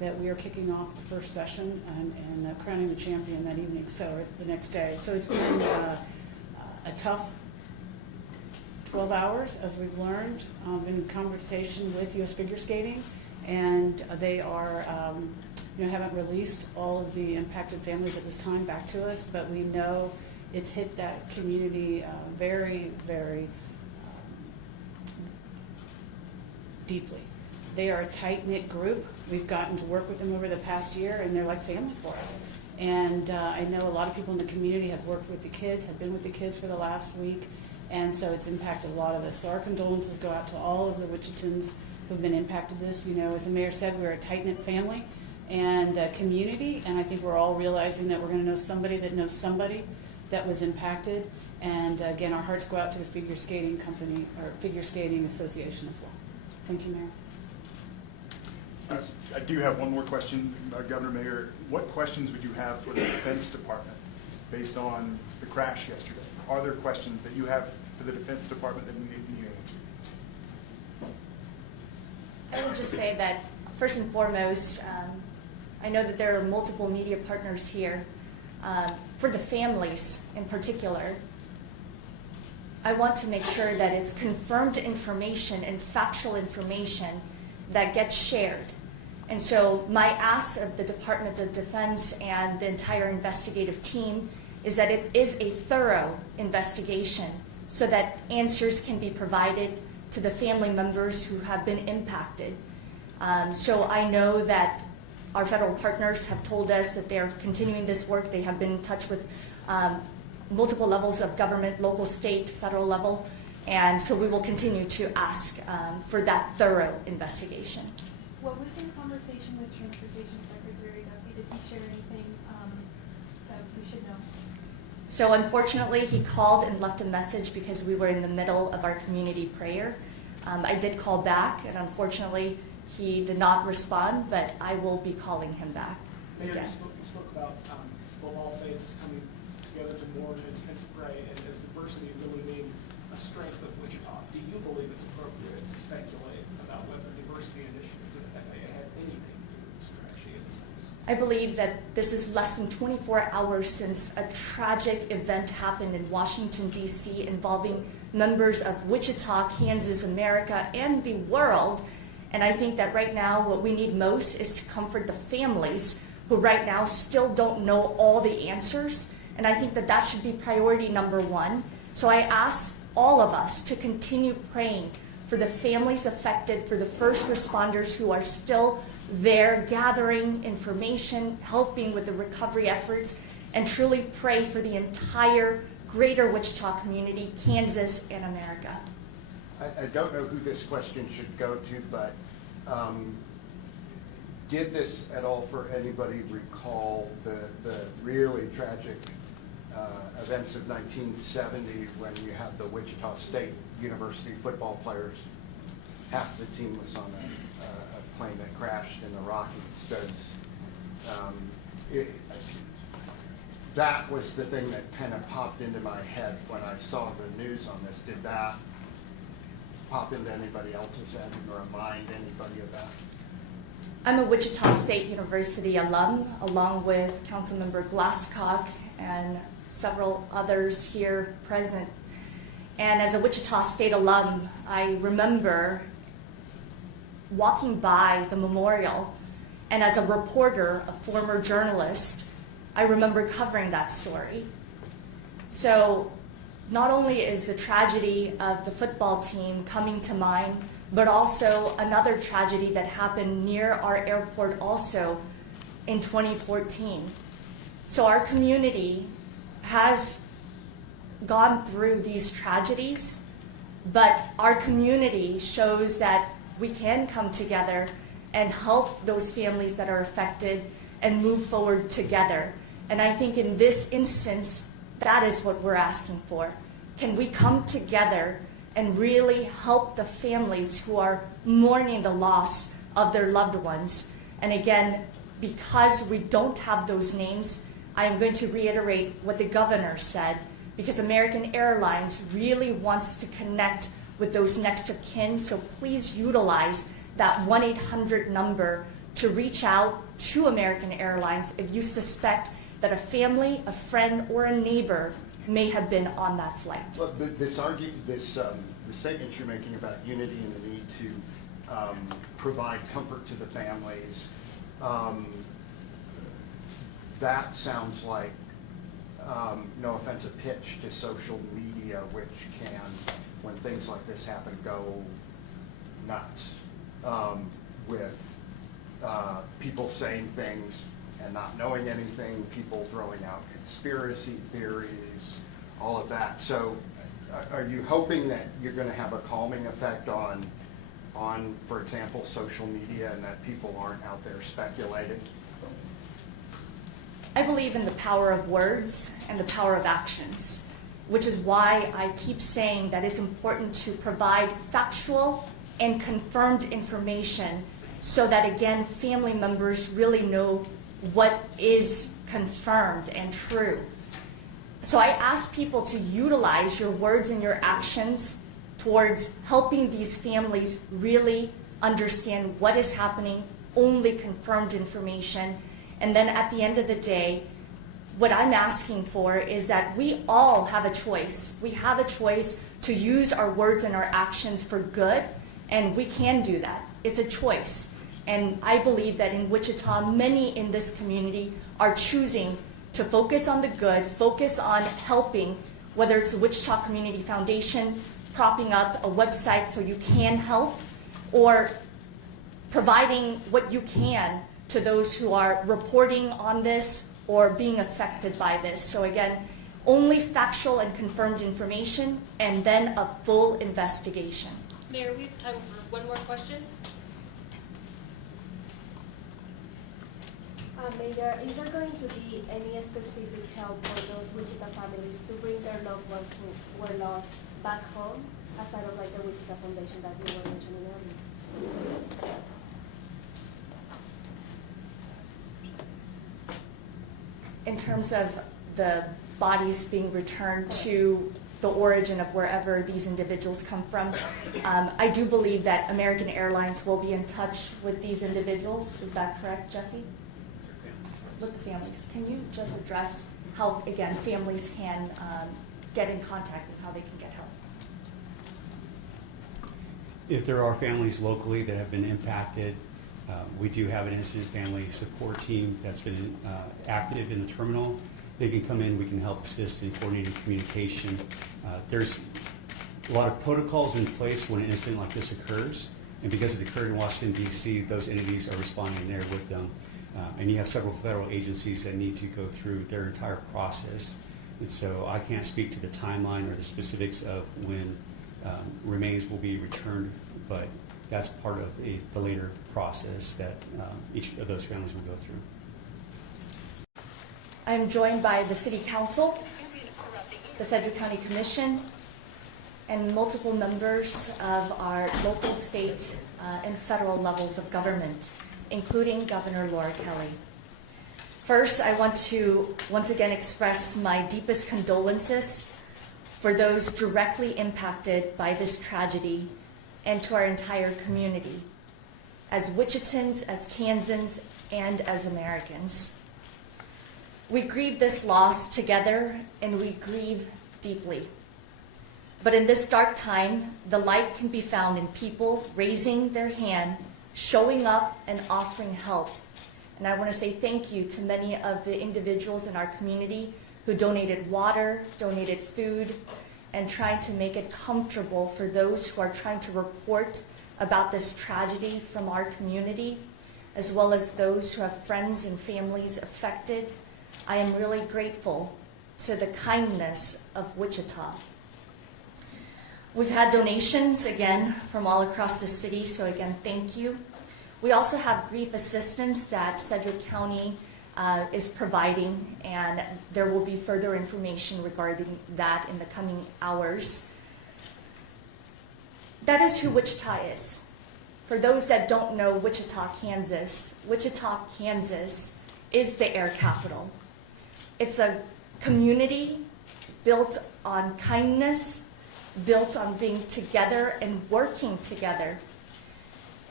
that we are kicking off the first session and crowning the champion that evening, so the next day. So it's been a tough 12 hours, as we've learned, in conversation with U.S. Figure Skating, and they are, haven't released all of the impacted families at this time back to us, but we know it's hit that community very, very deeply. They are a tight-knit group. We've gotten to work with them over the past year, and they're like family for us. And I know a lot of people in the community have worked with the kids, have been with the kids for the last week, and so it's impacted a lot of us. So our condolences go out to all of the Wichitans who've been impacted this. As the mayor said, we're a tight-knit family and community, and I think we're all realizing that we're going to know somebody that knows somebody that was impacted. And again, our hearts go out to the Figure Skating Company, or Figure Skating Association as well. Thank you, Mayor. I do have one more question, Governor Mayor. What questions would you have for the Defense Department based on the crash yesterday? Are there questions that you have for the Defense Department that need answered? I would just say that, first and foremost, I know that there are multiple media partners here. For the families in particular, I want to make sure that it's confirmed information and factual information that gets shared. And so my ask of the Department of Defense and the entire investigative team is that it is a thorough investigation so that answers can be provided to the family members who have been impacted. So I know that our federal partners have told us that they're continuing this work. They have been in touch with multiple levels of government, local, state, federal level, and so we will continue to ask for that thorough investigation. What was your conversation with Transportation Secretary Duffy? Did he share anything that we should know? So unfortunately, he called and left a message because we were in the middle of our community prayer. I did call back, and unfortunately, he did not respond, but I will be calling him back. Mayor, again. you spoke about all faiths coming together to mourn and to pray, and does diversity really mean a strength of Wichita? Do you believe it's appropriate to speculate about whether diversity initiatives of the FAA had anything to do with this tragedy at this time? I believe that this is less than 24 hours since a tragic event happened in Washington, D.C. involving members of Wichita, Kansas, America, and the world. And I think that right now what we need most is to comfort the families who right now still don't know all the answers. And I think that that should be priority number one. So I ask all of us to continue praying for the families affected, for the first responders who are still there gathering information, helping with the recovery efforts, and truly pray for the entire greater Wichita community, Kansas, and America. I don't know who this question should go to, but did this at all for anybody recall the really tragic events of 1970 when you had the Wichita State University football players? Half the team was on a plane that crashed in the Rockies. That was the thing that kind of popped into my head when I saw the news on this. Did that pop into anybody else's head or remind anybody of that? I'm a Wichita State University alum, along with Councilmember Glasscock and several others here present. And as a Wichita State alum, I remember walking by the memorial, and as a reporter, a former journalist, I remember covering that story. So not only is the tragedy of the football team coming to mind, but also another tragedy that happened near our airport also in 2014. So our community has gone through these tragedies, but our community shows that we can come together and help those families that are affected and move forward together. And I think in this instance, that is what we're asking for. Can we come together and really help the families who are mourning the loss of their loved ones? And again, because we don't have those names, I am going to reiterate what the governor said, because American Airlines really wants to connect with those next of kin. So please utilize that 1-800 number to reach out to American Airlines if you suspect that a family, a friend, or a neighbor may have been on that flight. Well, the statements you're making about unity and the need to provide comfort to the families, that sounds like, no offense, a pitch to social media, which can, when things like this happen, go nuts with people saying things and not knowing anything, people throwing out conspiracy theories, all of that. So are you hoping that you're going to have a calming effect on, for example, social media, and that people aren't out there speculating? I believe in the power of words and the power of actions, which is why I keep saying that it's important to provide factual and confirmed information so that, again, family members really know what is confirmed and true. So I ask people to utilize your words and your actions towards helping these families really understand what is happening, only confirmed information. And then at the end of the day, what I'm asking for is that we all have a choice. We have a choice to use our words and our actions for good, and we can do that. It's a choice. And I believe that in Wichita, many in this community are choosing to focus on the good, focus on helping, whether it's the Wichita Community Foundation, propping up a website so you can help, or providing what you can to those who are reporting on this or being affected by this. So again, only factual and confirmed information, and then a full investigation. Mayor, we have time for one more question. Mayor, is there going to be any specific help for those Wichita families to bring their loved ones who were lost back home, aside of like the Wichita Foundation that you were mentioning earlier? In terms of the bodies being returned to the origin of wherever these individuals come from, I do believe that American Airlines will be in touch with these individuals. Is that correct, Jesse? With the families. Can you just address how, again, families can get in contact and how they can get help? If there are families locally that have been impacted, we do have an incident family support team that's been active in the terminal. They can come in, we can help assist in coordinating communication. There's a lot of protocols in place when an incident like this occurs, and because it occurred in Washington, D.C., those entities are responding there with them. And you have several federal agencies that need to go through their entire process. And so I can't speak to the timeline or the specifics of when remains will be returned, but that's part of the later process that each of those families will go through. I am joined by the City Council, the Sedgwick County Commission, and multiple members of our local, state, and federal levels of government, including Governor Laura Kelly. First, I want to once again express my deepest condolences for those directly impacted by this tragedy and to our entire community, as Wichitans, as Kansans, and as Americans. We grieve this loss together, and we grieve deeply. But in this dark time, the light can be found in people raising their hand, showing up, and offering help. And I want to say thank you to many of the individuals in our community who donated water, donated food, and trying to make it comfortable for those who are trying to report about this tragedy from our community, as well as those who have friends and families affected. I am really grateful to the kindness of Wichita. We've had donations, again, from all across the city, so again, thank you. We also have grief assistance that Sedgwick County is providing, and there will be further information regarding that in the coming hours. That is who Wichita is. For those that don't know Wichita, Kansas is the air capital. It's a community built on kindness, built on being together and working together.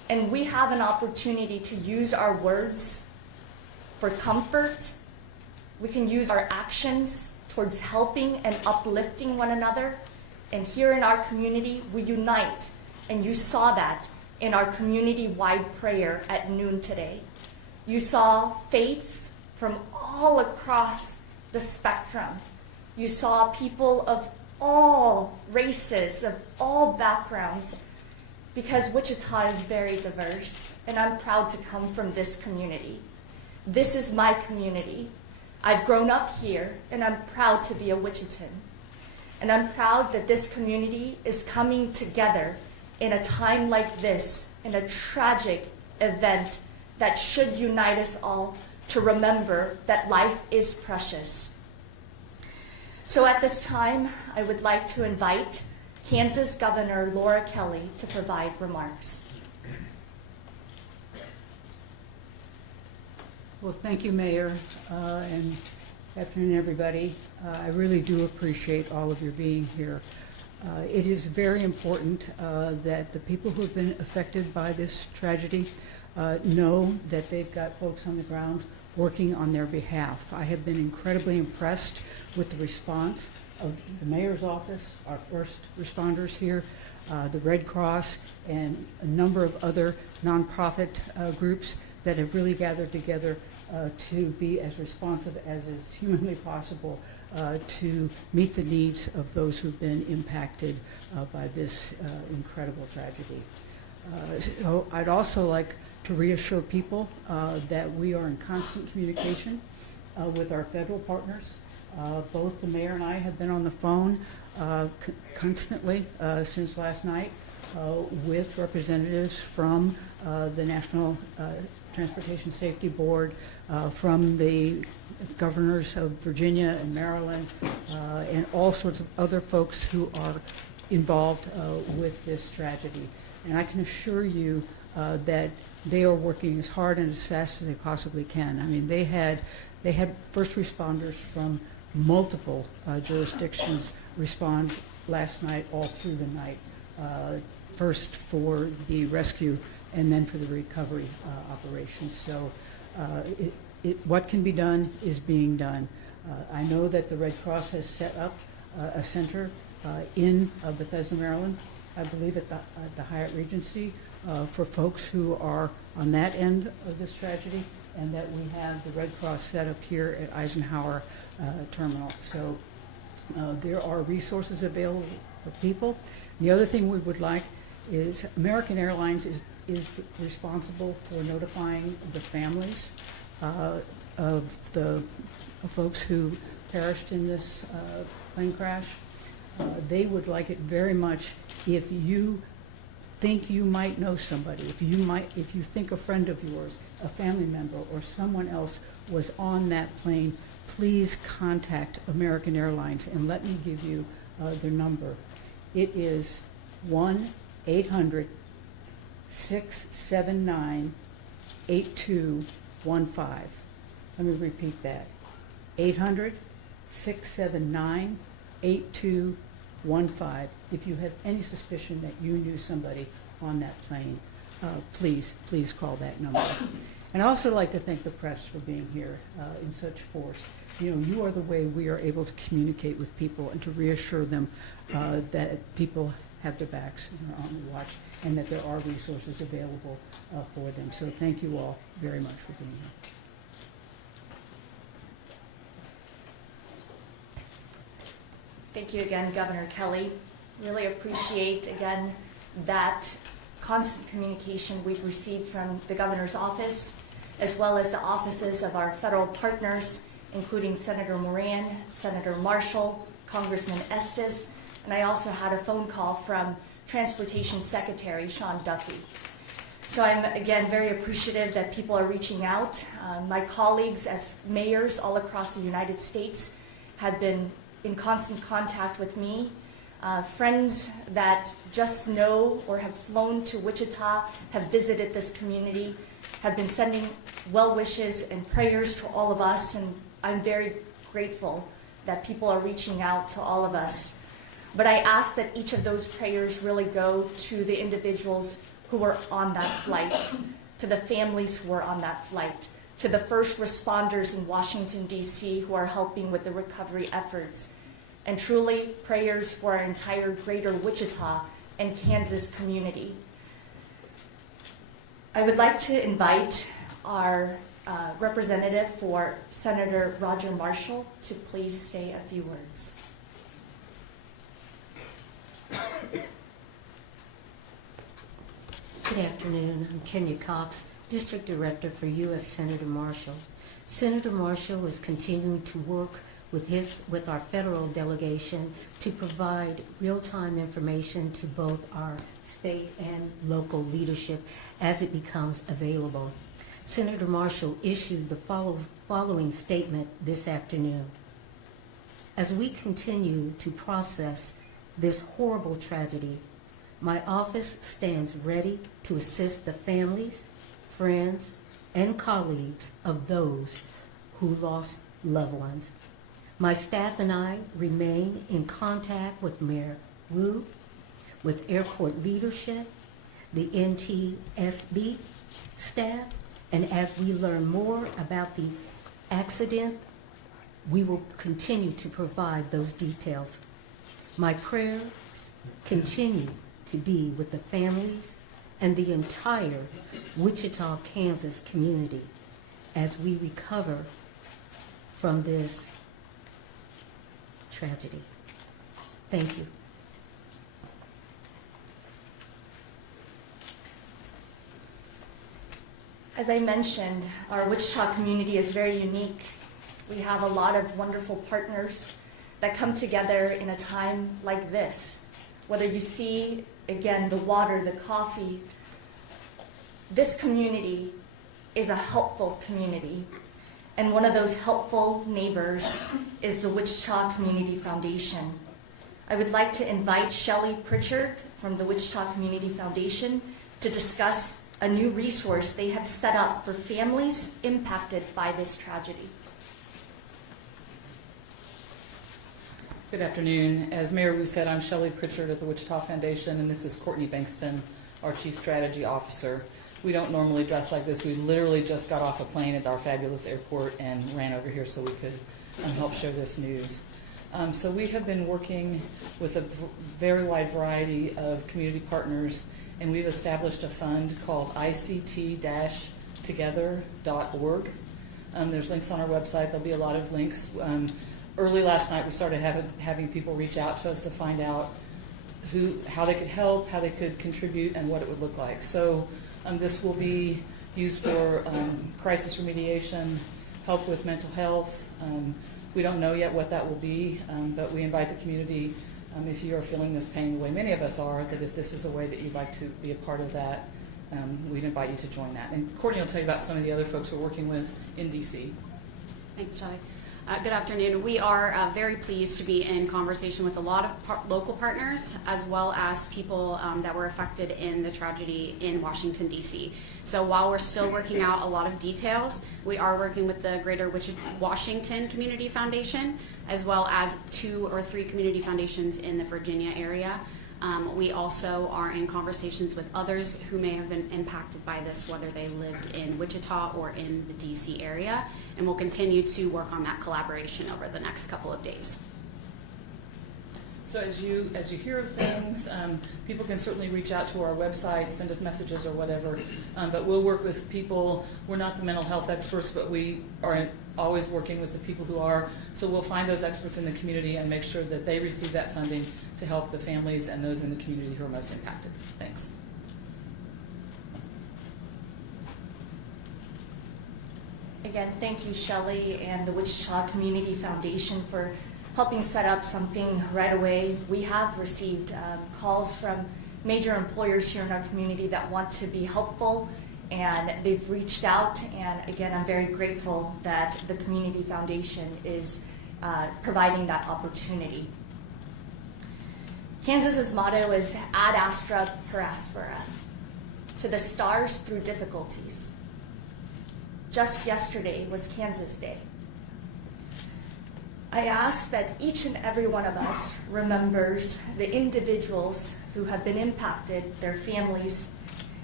And we have an opportunity to use our words for comfort. We can use our actions towards helping and uplifting one another. And here in our community, we unite. And you saw that in our community-wide prayer at noon today. You saw faiths from all across the spectrum. You saw people of all races, of all backgrounds, because Wichita is very diverse, and I'm proud to come from this community. This is my community. I've grown up here, and I'm proud to be a Wichitan. And I'm proud that this community is coming together in a time like this, in a tragic event that should unite us all to remember that life is precious. So at this time, I would like to invite Kansas Governor Laura Kelly to provide remarks. Well, thank you, Mayor, and afternoon, everybody. I really do appreciate all of your being here. It is very important that the people who have been affected by this tragedy know that they've got folks on the ground working on their behalf. I have been incredibly impressed with the response of the mayor's office, our first responders here, the Red Cross, and a number of other nonprofit groups that have really gathered together to be as responsive as is humanly possible to meet the needs of those who've been impacted by this incredible tragedy. So I'd also like to reassure people that we are in constant communication with our federal partners. Both the mayor and I have been on the phone constantly since last night with representatives from the National Transportation Safety Board, from the governors of Virginia and Maryland, and all sorts of other folks who are involved with this tragedy. And I can assure you that they are working as hard and as fast as they possibly can. I mean, they had first responders from multiple jurisdictions respond last night, all through the night, first for the rescue and then for the recovery operations. So what can be done is being done. I know that the Red Cross has set up a center in Bethesda, Maryland, I believe at the Hyatt Regency, for folks who are on that end of this tragedy, and that we have the Red Cross set up here at Eisenhower Terminal. So there are resources available for people. The other thing we would like is American Airlines is responsible for notifying the families of the folks who perished in this plane crash. They would like it very much if you think you might know somebody, if you think a friend of yours, a family member, or someone else was on that plane, please contact American Airlines, and let me give you their number. It is 1-800-679-8215. Let me repeat that. 800-679-8215. If you have any suspicion that you knew somebody on that plane, please call that number. And I also like to thank the press for being here in such force. You know, you are the way we are able to communicate with people and to reassure them that people have their backs and are on the watch, and that there are resources available for them. So thank you all very much for being here. Thank you again, Governor Kelly. Really appreciate, again, that constant communication we've received from the governor's office, as well as the offices of our federal partners, including Senator Moran, Senator Marshall, Congressman Estes, and I also had a phone call from Transportation Secretary Sean Duffy. So I'm, again, very appreciative that people are reaching out. My colleagues as mayors all across the United States have been in constant contact with me. Friends that just know or have flown to Wichita, have visited this community, have been sending well wishes and prayers to all of us, and I'm very grateful that people are reaching out to all of us. But I ask that each of those prayers really go to the individuals who were on that flight, to the families who were on that flight, to the first responders in Washington, D.C. who are helping with the recovery efforts, and truly prayers for our entire greater Wichita and Kansas community. I would like to invite our representative for Senator Roger Marshall to please say a few words. Good afternoon. I'm Kenya Cox, District Director for U.S. Senator Marshall. Senator Marshall is continuing to work with our federal delegation to provide real-time information to both our state and local leadership as it becomes available. Senator Marshall issued the following statement this afternoon. As we continue to process this horrible tragedy, my office stands ready to assist the families, friends, and colleagues of those who lost loved ones. My staff and I remain in contact with Mayor Wu, with airport leadership, the NTSB staff, and as we learn more about the accident, we will continue to provide those details. My prayers continue to be with the families and the entire Wichita, Kansas community as we recover from this tragedy. Thank you. As I mentioned, our Wichita community is very unique. We have a lot of wonderful partners that come together in a time like this. Whether you see, again, the water, the coffee, this community is a helpful community. And one of those helpful neighbors is the Wichita Community Foundation. I would like to invite Shelley Pritchard from the Wichita Community Foundation to discuss a new resource they have set up for families impacted by this tragedy. Good afternoon. As Mayor Wu said, I'm Shelley Pritchard at the Wichita Foundation, and this is Courtney Bankston, our Chief Strategy Officer. We don't normally dress like this. We literally just got off a plane at our fabulous airport and ran over here so we could help share this news. So we have been working with a very wide variety of community partners, and we've established a fund called ICT-together.org. There's links on our website. There'll be a lot of links. Early last night, we started having people reach out to us to find out how they could help, how they could contribute, and what it would look like. So this will be used for crisis remediation, help with mental health. We don't know yet what that will be, but we invite the community, if you are feeling this pain the way many of us are, that if this is a way that you'd like to be a part of that, we'd invite you to join that. And Courtney will tell you about some of the other folks we're working with in DC. Thanks, Shelley. Good afternoon. We are very pleased to be in conversation with a lot of local partners, as well as people that were affected in the tragedy in Washington, D.C. So while we're still working out a lot of details, we are working with the Greater Washington Community Foundation, as well as 2 or 3 community foundations in the Virginia area. We also are in conversations with others who may have been impacted by this, whether they lived in Wichita or in the DC area, and we'll continue to work on that collaboration over the next couple of days. So as you hear of things, people can certainly reach out to our website, send us messages or whatever, but we'll work with people. We're not the mental health experts, but we are always working with the people who are. So we'll find those experts in the community and make sure that they receive that funding to help the families and those in the community who are most impacted. Thanks. Again, thank you, Shelley, and the Wichita Community Foundation for helping set up something right away. We have received calls from major employers here in our community that want to be helpful, and they've reached out, and again, I'm very grateful that the Community Foundation is providing that opportunity. Kansas's motto is ad astra per aspera, to the stars through difficulties. Just yesterday was Kansas Day. I ask that each and every one of us remembers the individuals who have been impacted, their families,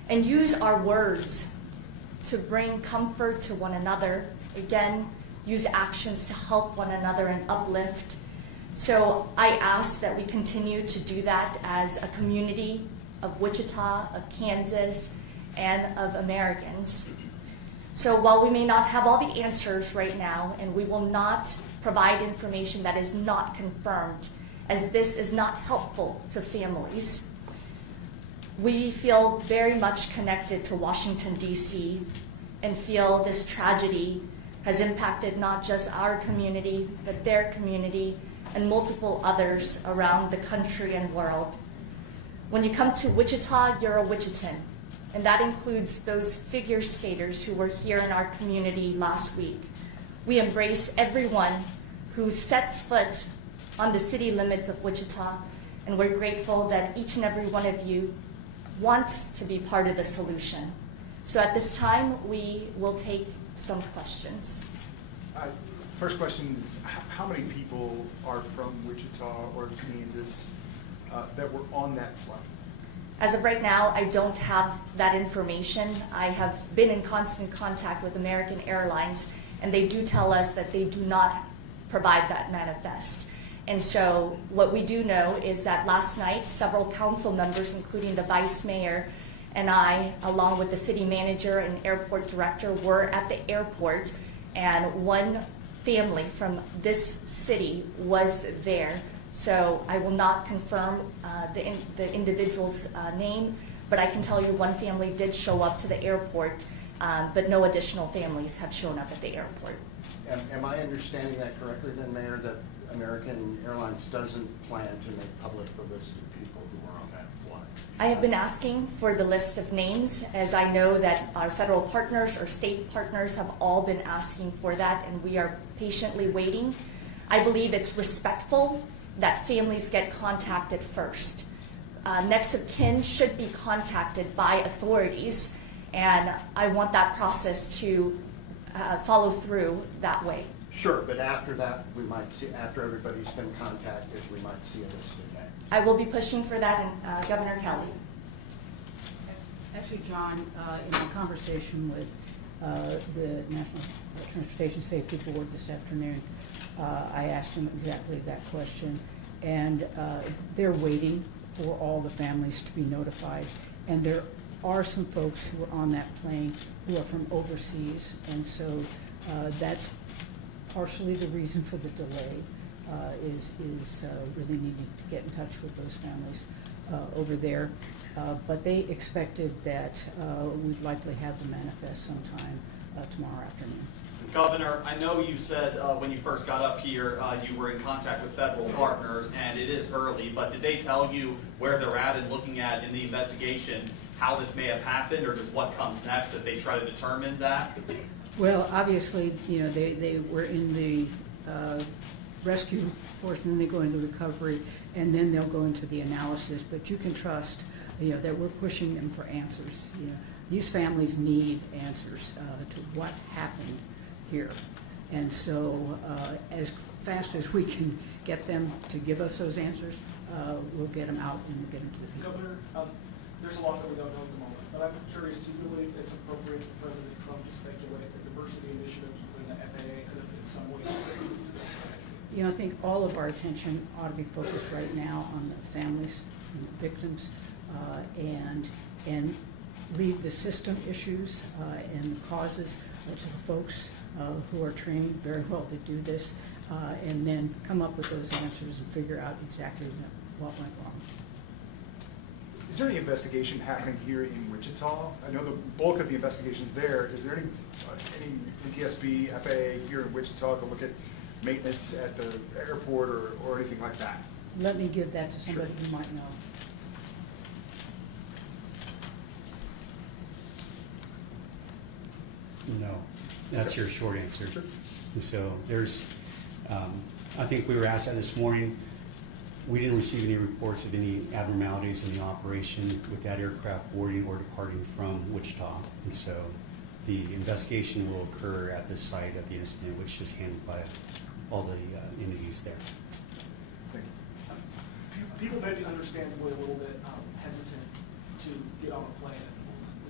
and use our words to bring comfort to one another. Again, use actions to help one another and uplift. So I ask that we continue to do that as a community of Wichita, of Kansas, and of Americans. So while we may not have all the answers right now, and we will not provide information that is not confirmed, as this is not helpful to families, we feel very much connected to Washington, D.C., and feel this tragedy has impacted not just our community, but their community and multiple others around the country and world. When you come to Wichita, you're a Wichitan, and that includes those figure skaters who were here in our community last week. We embrace everyone who sets foot on the city limits of Wichita, and we're grateful that each and every one of you wants to be part of the solution. So at this time, we will take some questions. First question is, how many people are from Wichita or Kansas that were on that flight? As of right now, I don't have that information. I have been in constant contact with American Airlines, and they do tell us that they do not provide that manifest. And so what we do know is that last night, several council members, including the vice mayor and I, along with the city manager and airport director, were at the airport, and one family from this city was there. So I will not confirm the individual's name, but I can tell you one family did show up to the airport, but no additional families have shown up at the airport. Am I understanding that correctly then, Mayor, that American Airlines doesn't plan to make public the list of people who are on that flight? I have been asking for the list of names, as I know that our federal partners or state partners have all been asking for that, and we are patiently waiting. I believe it's respectful that families get contacted first. Next of kin should be contacted by authorities, and I want that process to follow through that way. Sure, but after that, we might see, after everybody's been contacted, we might see a list of names. I will be pushing for that in Governor Kelly. Actually, John, in a conversation with the National Transportation Safety Board this afternoon, I asked them exactly that question, and they're waiting for all the families to be notified. And there are some folks who are on that plane who are from overseas, and so that's partially the reason for the delay, is really needing to get in touch with those families over there. But they expected that we'd likely have the manifest sometime tomorrow afternoon. Governor, I know you said when you first got up here you were in contact with federal partners, and it is early, but did they tell you where they're at and looking at in the investigation how this may have happened, or just what comes next as they try to determine that? Well, obviously, you know, they were in the rescue portion, and they go into recovery, and then they'll go into the analysis. But you can trust, you know, that we're pushing them for answers. You know, these families need answers to what happened here, and so as fast as we can get them to give us those answers, we'll get them out and we'll get them to the people. Governor, there's a lot that we don't know at the moment, but I'm curious, do you believe it's appropriate for President Trump to speculate that diversity initiatives within the FAA could have in some way contributed to this tragedy? You know, I think all of our attention ought to be focused right now on the families and the victims, and leave the system issues and the causes to the folks who are trained very well to do this, and then come up with those answers and figure out exactly what went wrong. Is there any investigation happening here in Wichita? I know the bulk of the investigation's there. Is there any NTSB, FAA here in Wichita to look at maintenance at the airport or anything like that? Let me give that to somebody who might know. No, that's your short answer. Sure. And so there's, I think we were asked that this morning. We didn't receive any reports of any abnormalities in the operation with that aircraft boarding or departing from Wichita. And so the investigation will occur at this site at the incident, which is handled by all the entities there. Thank you. People may be understandably a little bit hesitant to get on a plane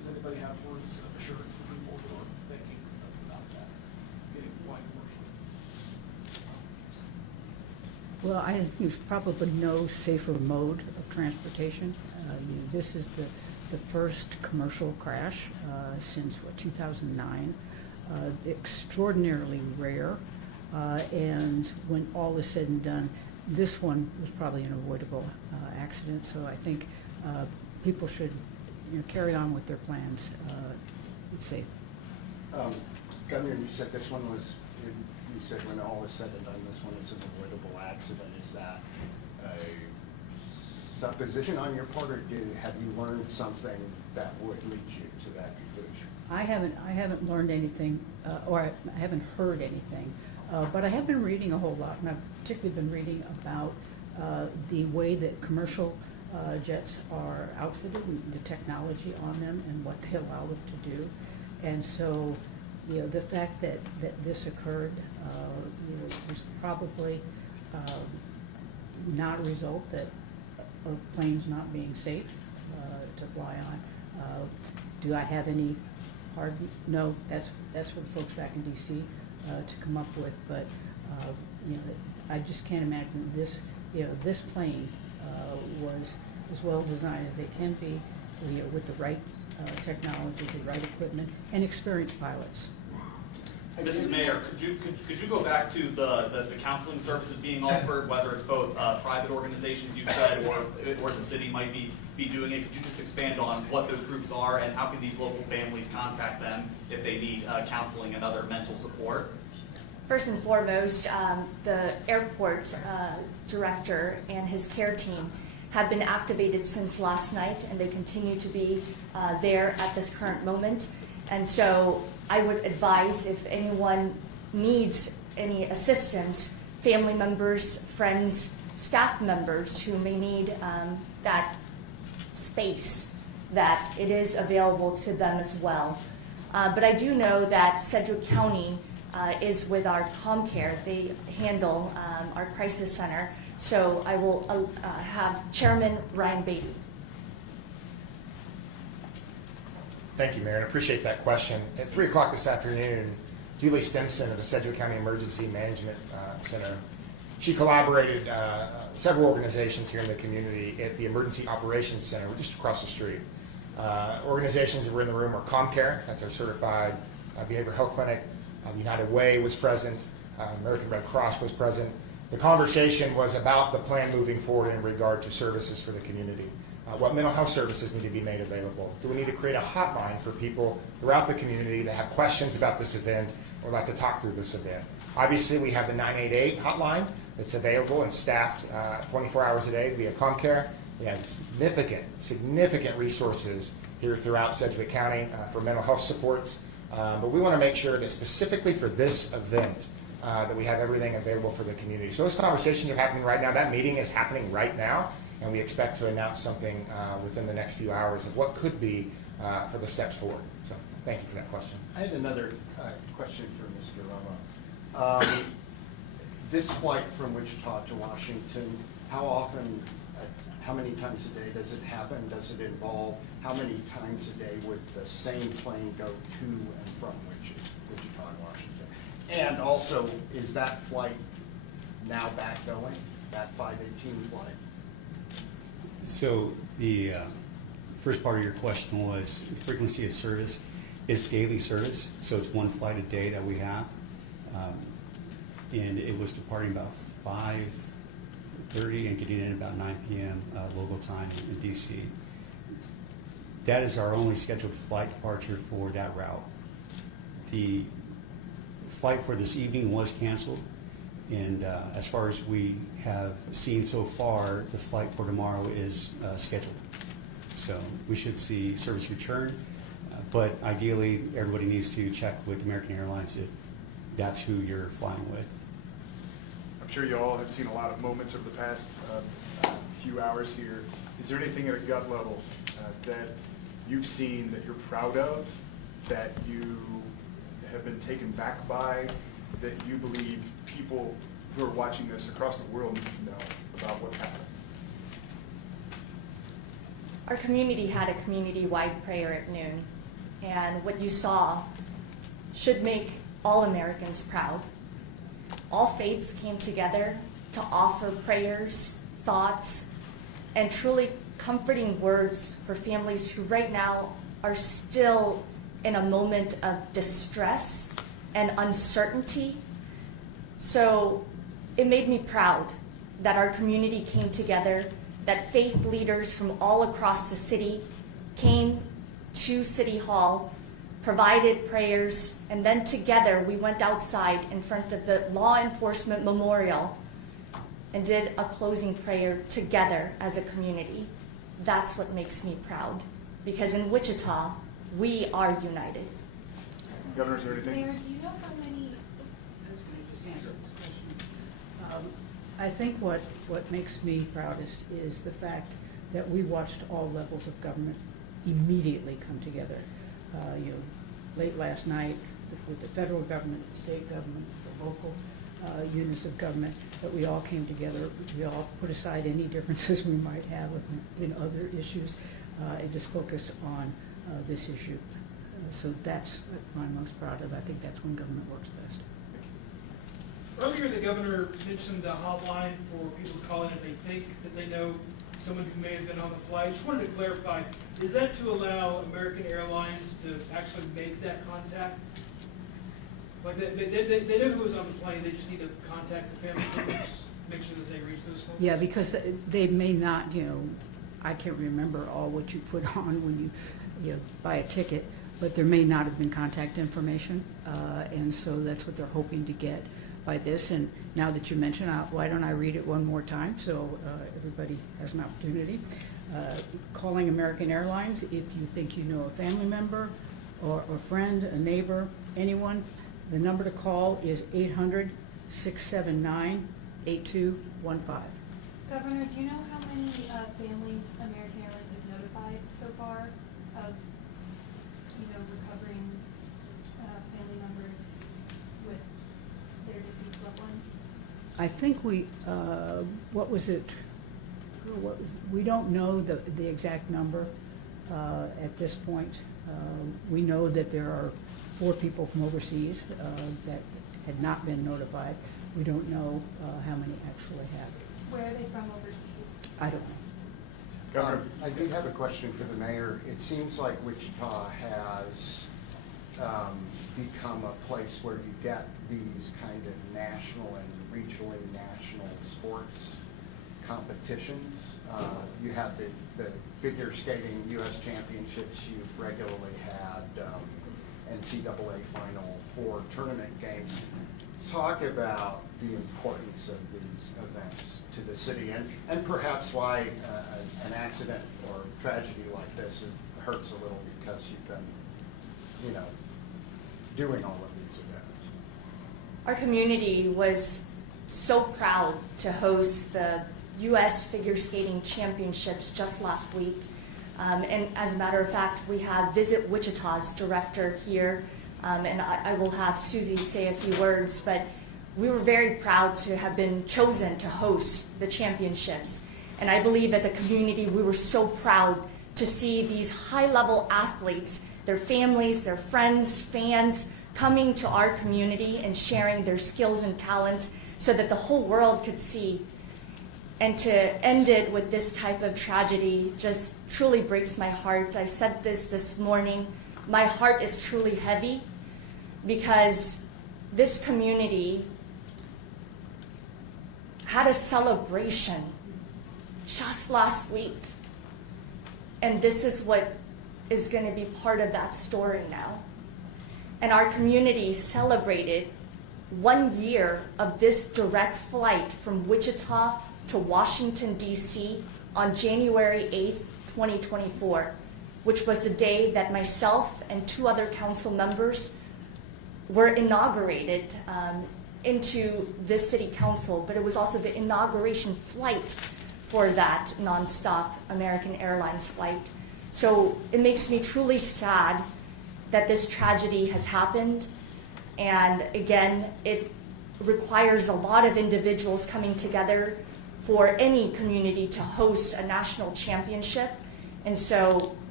Does anybody have words of assurance for people who are thinking about that, getting flying commercially? Well, I think there's probably no safer mode of transportation. This is the first commercial crash since, 2009. Extraordinarily rare. And when all is said and done, this one was probably an avoidable accident. So I think people should carry on with their plans. It's safe. Governor, you said this one was, you said when all is said and done, this one is an avoidable accident. Is that a supposition on your part, or have you learned something that would lead you to that conclusion? I haven't learned anything, or I haven't heard anything, but I have been reading a whole lot, and I've particularly been reading about the way that commercial jets are outfitted and the technology on them and what they allow them to do. And so, the fact that this occurred was probably not a result of planes not being safe to fly on. Do I have any hard? No, that's for the folks back in D.C. To come up with. But I just can't imagine this. This plane was as well designed as they can be, with the right technology, the right equipment, and experienced pilots. Mrs. Mayor, could you go back to the counseling services being offered, whether it's both private organizations you said or the city might be doing it? Could you just expand on what those groups are and how can these local families contact them if they need counseling and other mental support? First and foremost, the airport director and his care team have been activated since last night, and they continue to be there at this current moment. And so I would advise, if anyone needs any assistance, family members, friends, staff members who may need that space, that it is available to them as well. But I do know that Sedgwick County is with our ComCare. They handle our crisis center. So I will have Chairman Ryan Beatty. Thank you, Mayor, and I appreciate that question. At 3 o'clock this afternoon, Julie Stimson of the Sedgwick County Emergency Management Center, she collaborated several organizations here in the community at the Emergency Operations Center, just across the street. Organizations that were in the room were ComCare, that's our certified behavioral health clinic. United Way was present. American Red Cross was present. The conversation was about the plan moving forward in regard to services for the community. What mental health services need to be made available? Do we need to create a hotline for people throughout the community that have questions about this event or like to talk through this event? Obviously, we have the 988 hotline that's available and staffed 24 hours a day via ComCare. We have significant resources here throughout Sedgwick County for mental health supports. But we want to make sure that specifically for this event that we have everything available for the community. So those conversations are happening right now. That meeting is happening right now, and we expect to announce something within the next few hours of what could be for the steps forward. So thank you for that question. I had another question for Mr. Rama. This flight from Wichita to Washington, how often, how many times a day does it happen? Does it involve, how many times a day would the same plane go to and from Wichita and Washington? And also, is that flight now back going, that 518 flight? So the first part of your question was frequency of service. It's daily service, so it's one flight a day that we have. And it was departing about 5:30 and getting in about 9 p.m. Local time in D.C. That is our only scheduled flight departure for that route. The flight for this evening was canceled, and as far as we have seen so far, the flight for tomorrow is scheduled. So we should see service return, but ideally everybody needs to check with American Airlines if that's who you're flying with. I'm sure you all have seen a lot of moments over the past few hours here. Is there anything at a gut level that you've seen that you're proud of, that you have been taken back by, that you believe people who are watching this across the world need to know about what's happening? Our community had a community-wide prayer at noon. and what you saw should make all Americans proud. All faiths came together to offer prayers, thoughts, and truly comforting words for families who right now are still in a moment of distress and uncertainty. So it made me proud that our community came together, that faith leaders from all across the city came to City Hall, provided prayers, and then together we went outside in front of the Law Enforcement Memorial and did a closing prayer together as a community. That's what makes me proud, because in Wichita, we are united. Governor, is there anything? Mayor, do you know how many? I think what makes me proudest is the fact that we watched all levels of government immediately come together. Late last night with the federal government, the state government, the local units of government, that we all came together. We all put aside any differences we might have in other issues and just focused on this issue. So that's what I'm most proud of. I think that's when government works best. Earlier, the governor mentioned a hotline for people to call in if they think that they know someone who may have been on the flight. Just wanted to clarify, is that to allow American Airlines to actually make that contact? Like they know who was on the plane, they just need to contact the family members, make sure that they reach those folks? Yeah, because they may not, I can't remember all what you put on when you buy a ticket, but there may not have been contact information, and so that's what they're hoping to get by this. And now that you mention, why don't I read it one more time so everybody has an opportunity. Calling American Airlines if you think you know a family member or a friend, a neighbor, anyone. The number to call is 800-679-8215. Governor, do you know how many families American Airlines has notified so far of, recovering family members with their deceased loved ones? I think we don't know the exact number at this point. We know that there are 4 people from overseas that had not been notified. We don't know how many actually have. Where are they from overseas? I don't know. Governor? I do have a question for the mayor. It seems like Wichita has become a place where you get these kind of national and regionally national sports competitions. You have the figure skating U.S. championships. You've regularly had NCAA Final Four tournament games. Talk about the importance of these events to the city and perhaps why an accident or tragedy like this hurts a little because you've been, doing all of these events. Our community was so proud to host the U.S. Figure Skating Championships just last week. And as a matter of fact, we have Visit Wichita's director here, and I will have Susie say a few words, but we were very proud to have been chosen to host the championships. And I believe as a community, we were so proud to see these high-level athletes, their families, their friends, fans, coming to our community and sharing their skills and talents so that the whole world could see. And to end it with this type of tragedy just truly breaks my heart. I said this morning, my heart is truly heavy because this community had a celebration just last week. And this is what is going to be part of that story now. And our community celebrated 1 year of this direct flight from Wichita to Washington, D.C. on January 8th, 2024, which was the day that myself and 2 other council members were inaugurated into this city council, but it was also the inauguration flight for that nonstop American Airlines flight. So it makes me truly sad that this tragedy has happened. And again, it requires a lot of individuals coming together for any community to host a national championship. And so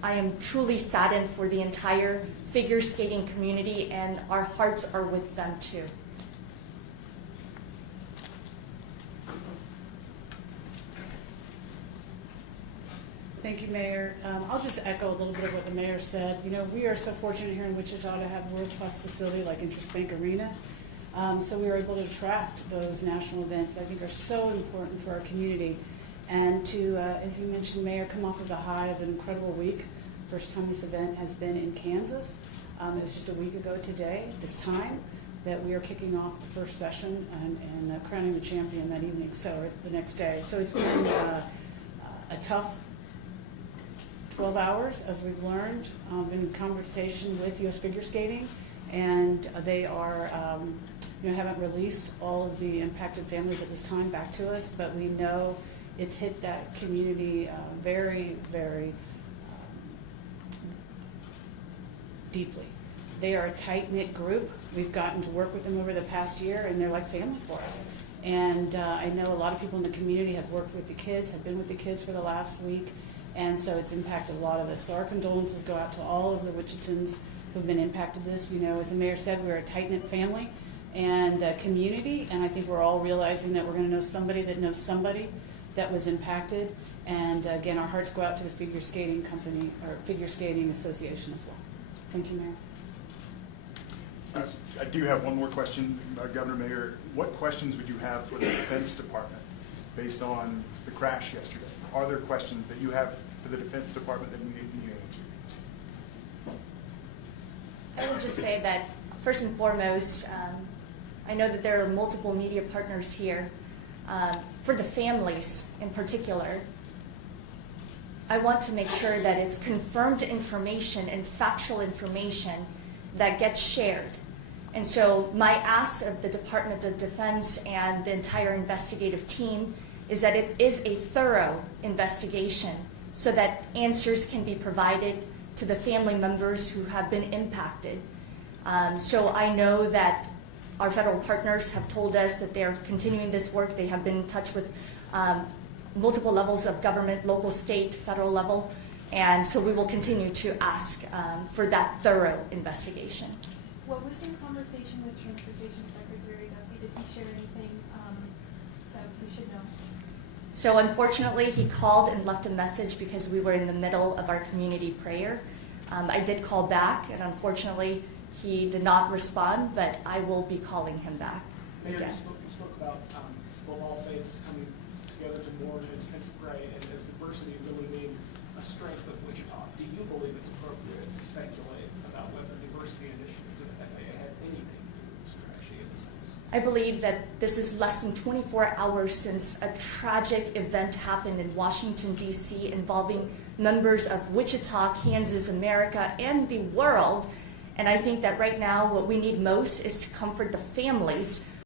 I am truly saddened for the entire figure skating community, and our hearts are with them too. Thank you, Mayor. I'll just echo a little bit of what the mayor said. You know, we are so fortunate here in Wichita to have a world-class facility like Interest Bank Arena. So we were able to attract those national events that I think are so important for our community. And to, as you mentioned, Mayor, come off of the high of an incredible week. First time this event has been in Kansas. It was just a week ago today, this time, that we are kicking off the first session and crowning the champion that evening, so the next day. So it's been a tough 12 hours, as we've learned, been in conversation with U.S. Figure Skating, and they are, haven't released all of the impacted families at this time back to us, but we know it's hit that community very, very deeply. They are a tight-knit group. We've gotten to work with them over the past year, and they're like family for us. And I know a lot of people in the community have worked with the kids, have been with the kids for the last week, and so it's impacted a lot of us. So our condolences go out to all of the Wichitans who've been impacted this. You know, as the mayor said, we're a tight-knit family and community, and I think we're all realizing that we're going to know somebody that knows somebody that was impacted. And again, our hearts go out to the Figure Skating Company, or Figure Skating Association as well. Thank you, Mayor. I do have one more question, Governor Mayor. What questions would you have for the Defense Department based on the crash yesterday? Are there questions that you have for the Defense Department that you need answered? I would just say that, first and foremost, I know that there are multiple media partners here. For the families in particular, I want to make sure that it's confirmed information and factual information that gets shared. And so my ask of the Department of Defense and the entire investigative team is that it is a thorough investigation so that answers can be provided to the family members who have been impacted. So I know that our federal partners have told us that they're continuing this work. They have been in touch with multiple levels of government, local, state, federal level, and so we will continue to ask for that thorough investigation. What was your conversation with Transportation Secretary Duffy? Did he share anything that we should know? So unfortunately, he called and left a message because we were in the middle of our community prayer. I did call back, and unfortunately, he did not respond, but I will be calling him back Mayor, again. you spoke about all faiths coming together to mourn and to pray, and as diversity really mean a strength of Wichita. Do you believe it's appropriate to speculate about whether diversity initiatives of the FAA had anything to do with this tragedy at this time? I believe that this is less than 24 hours since a tragic event happened in Washington, D.C. involving members of Wichita, Kansas, America, and the world. And I think that right now what we need most is to comfort the families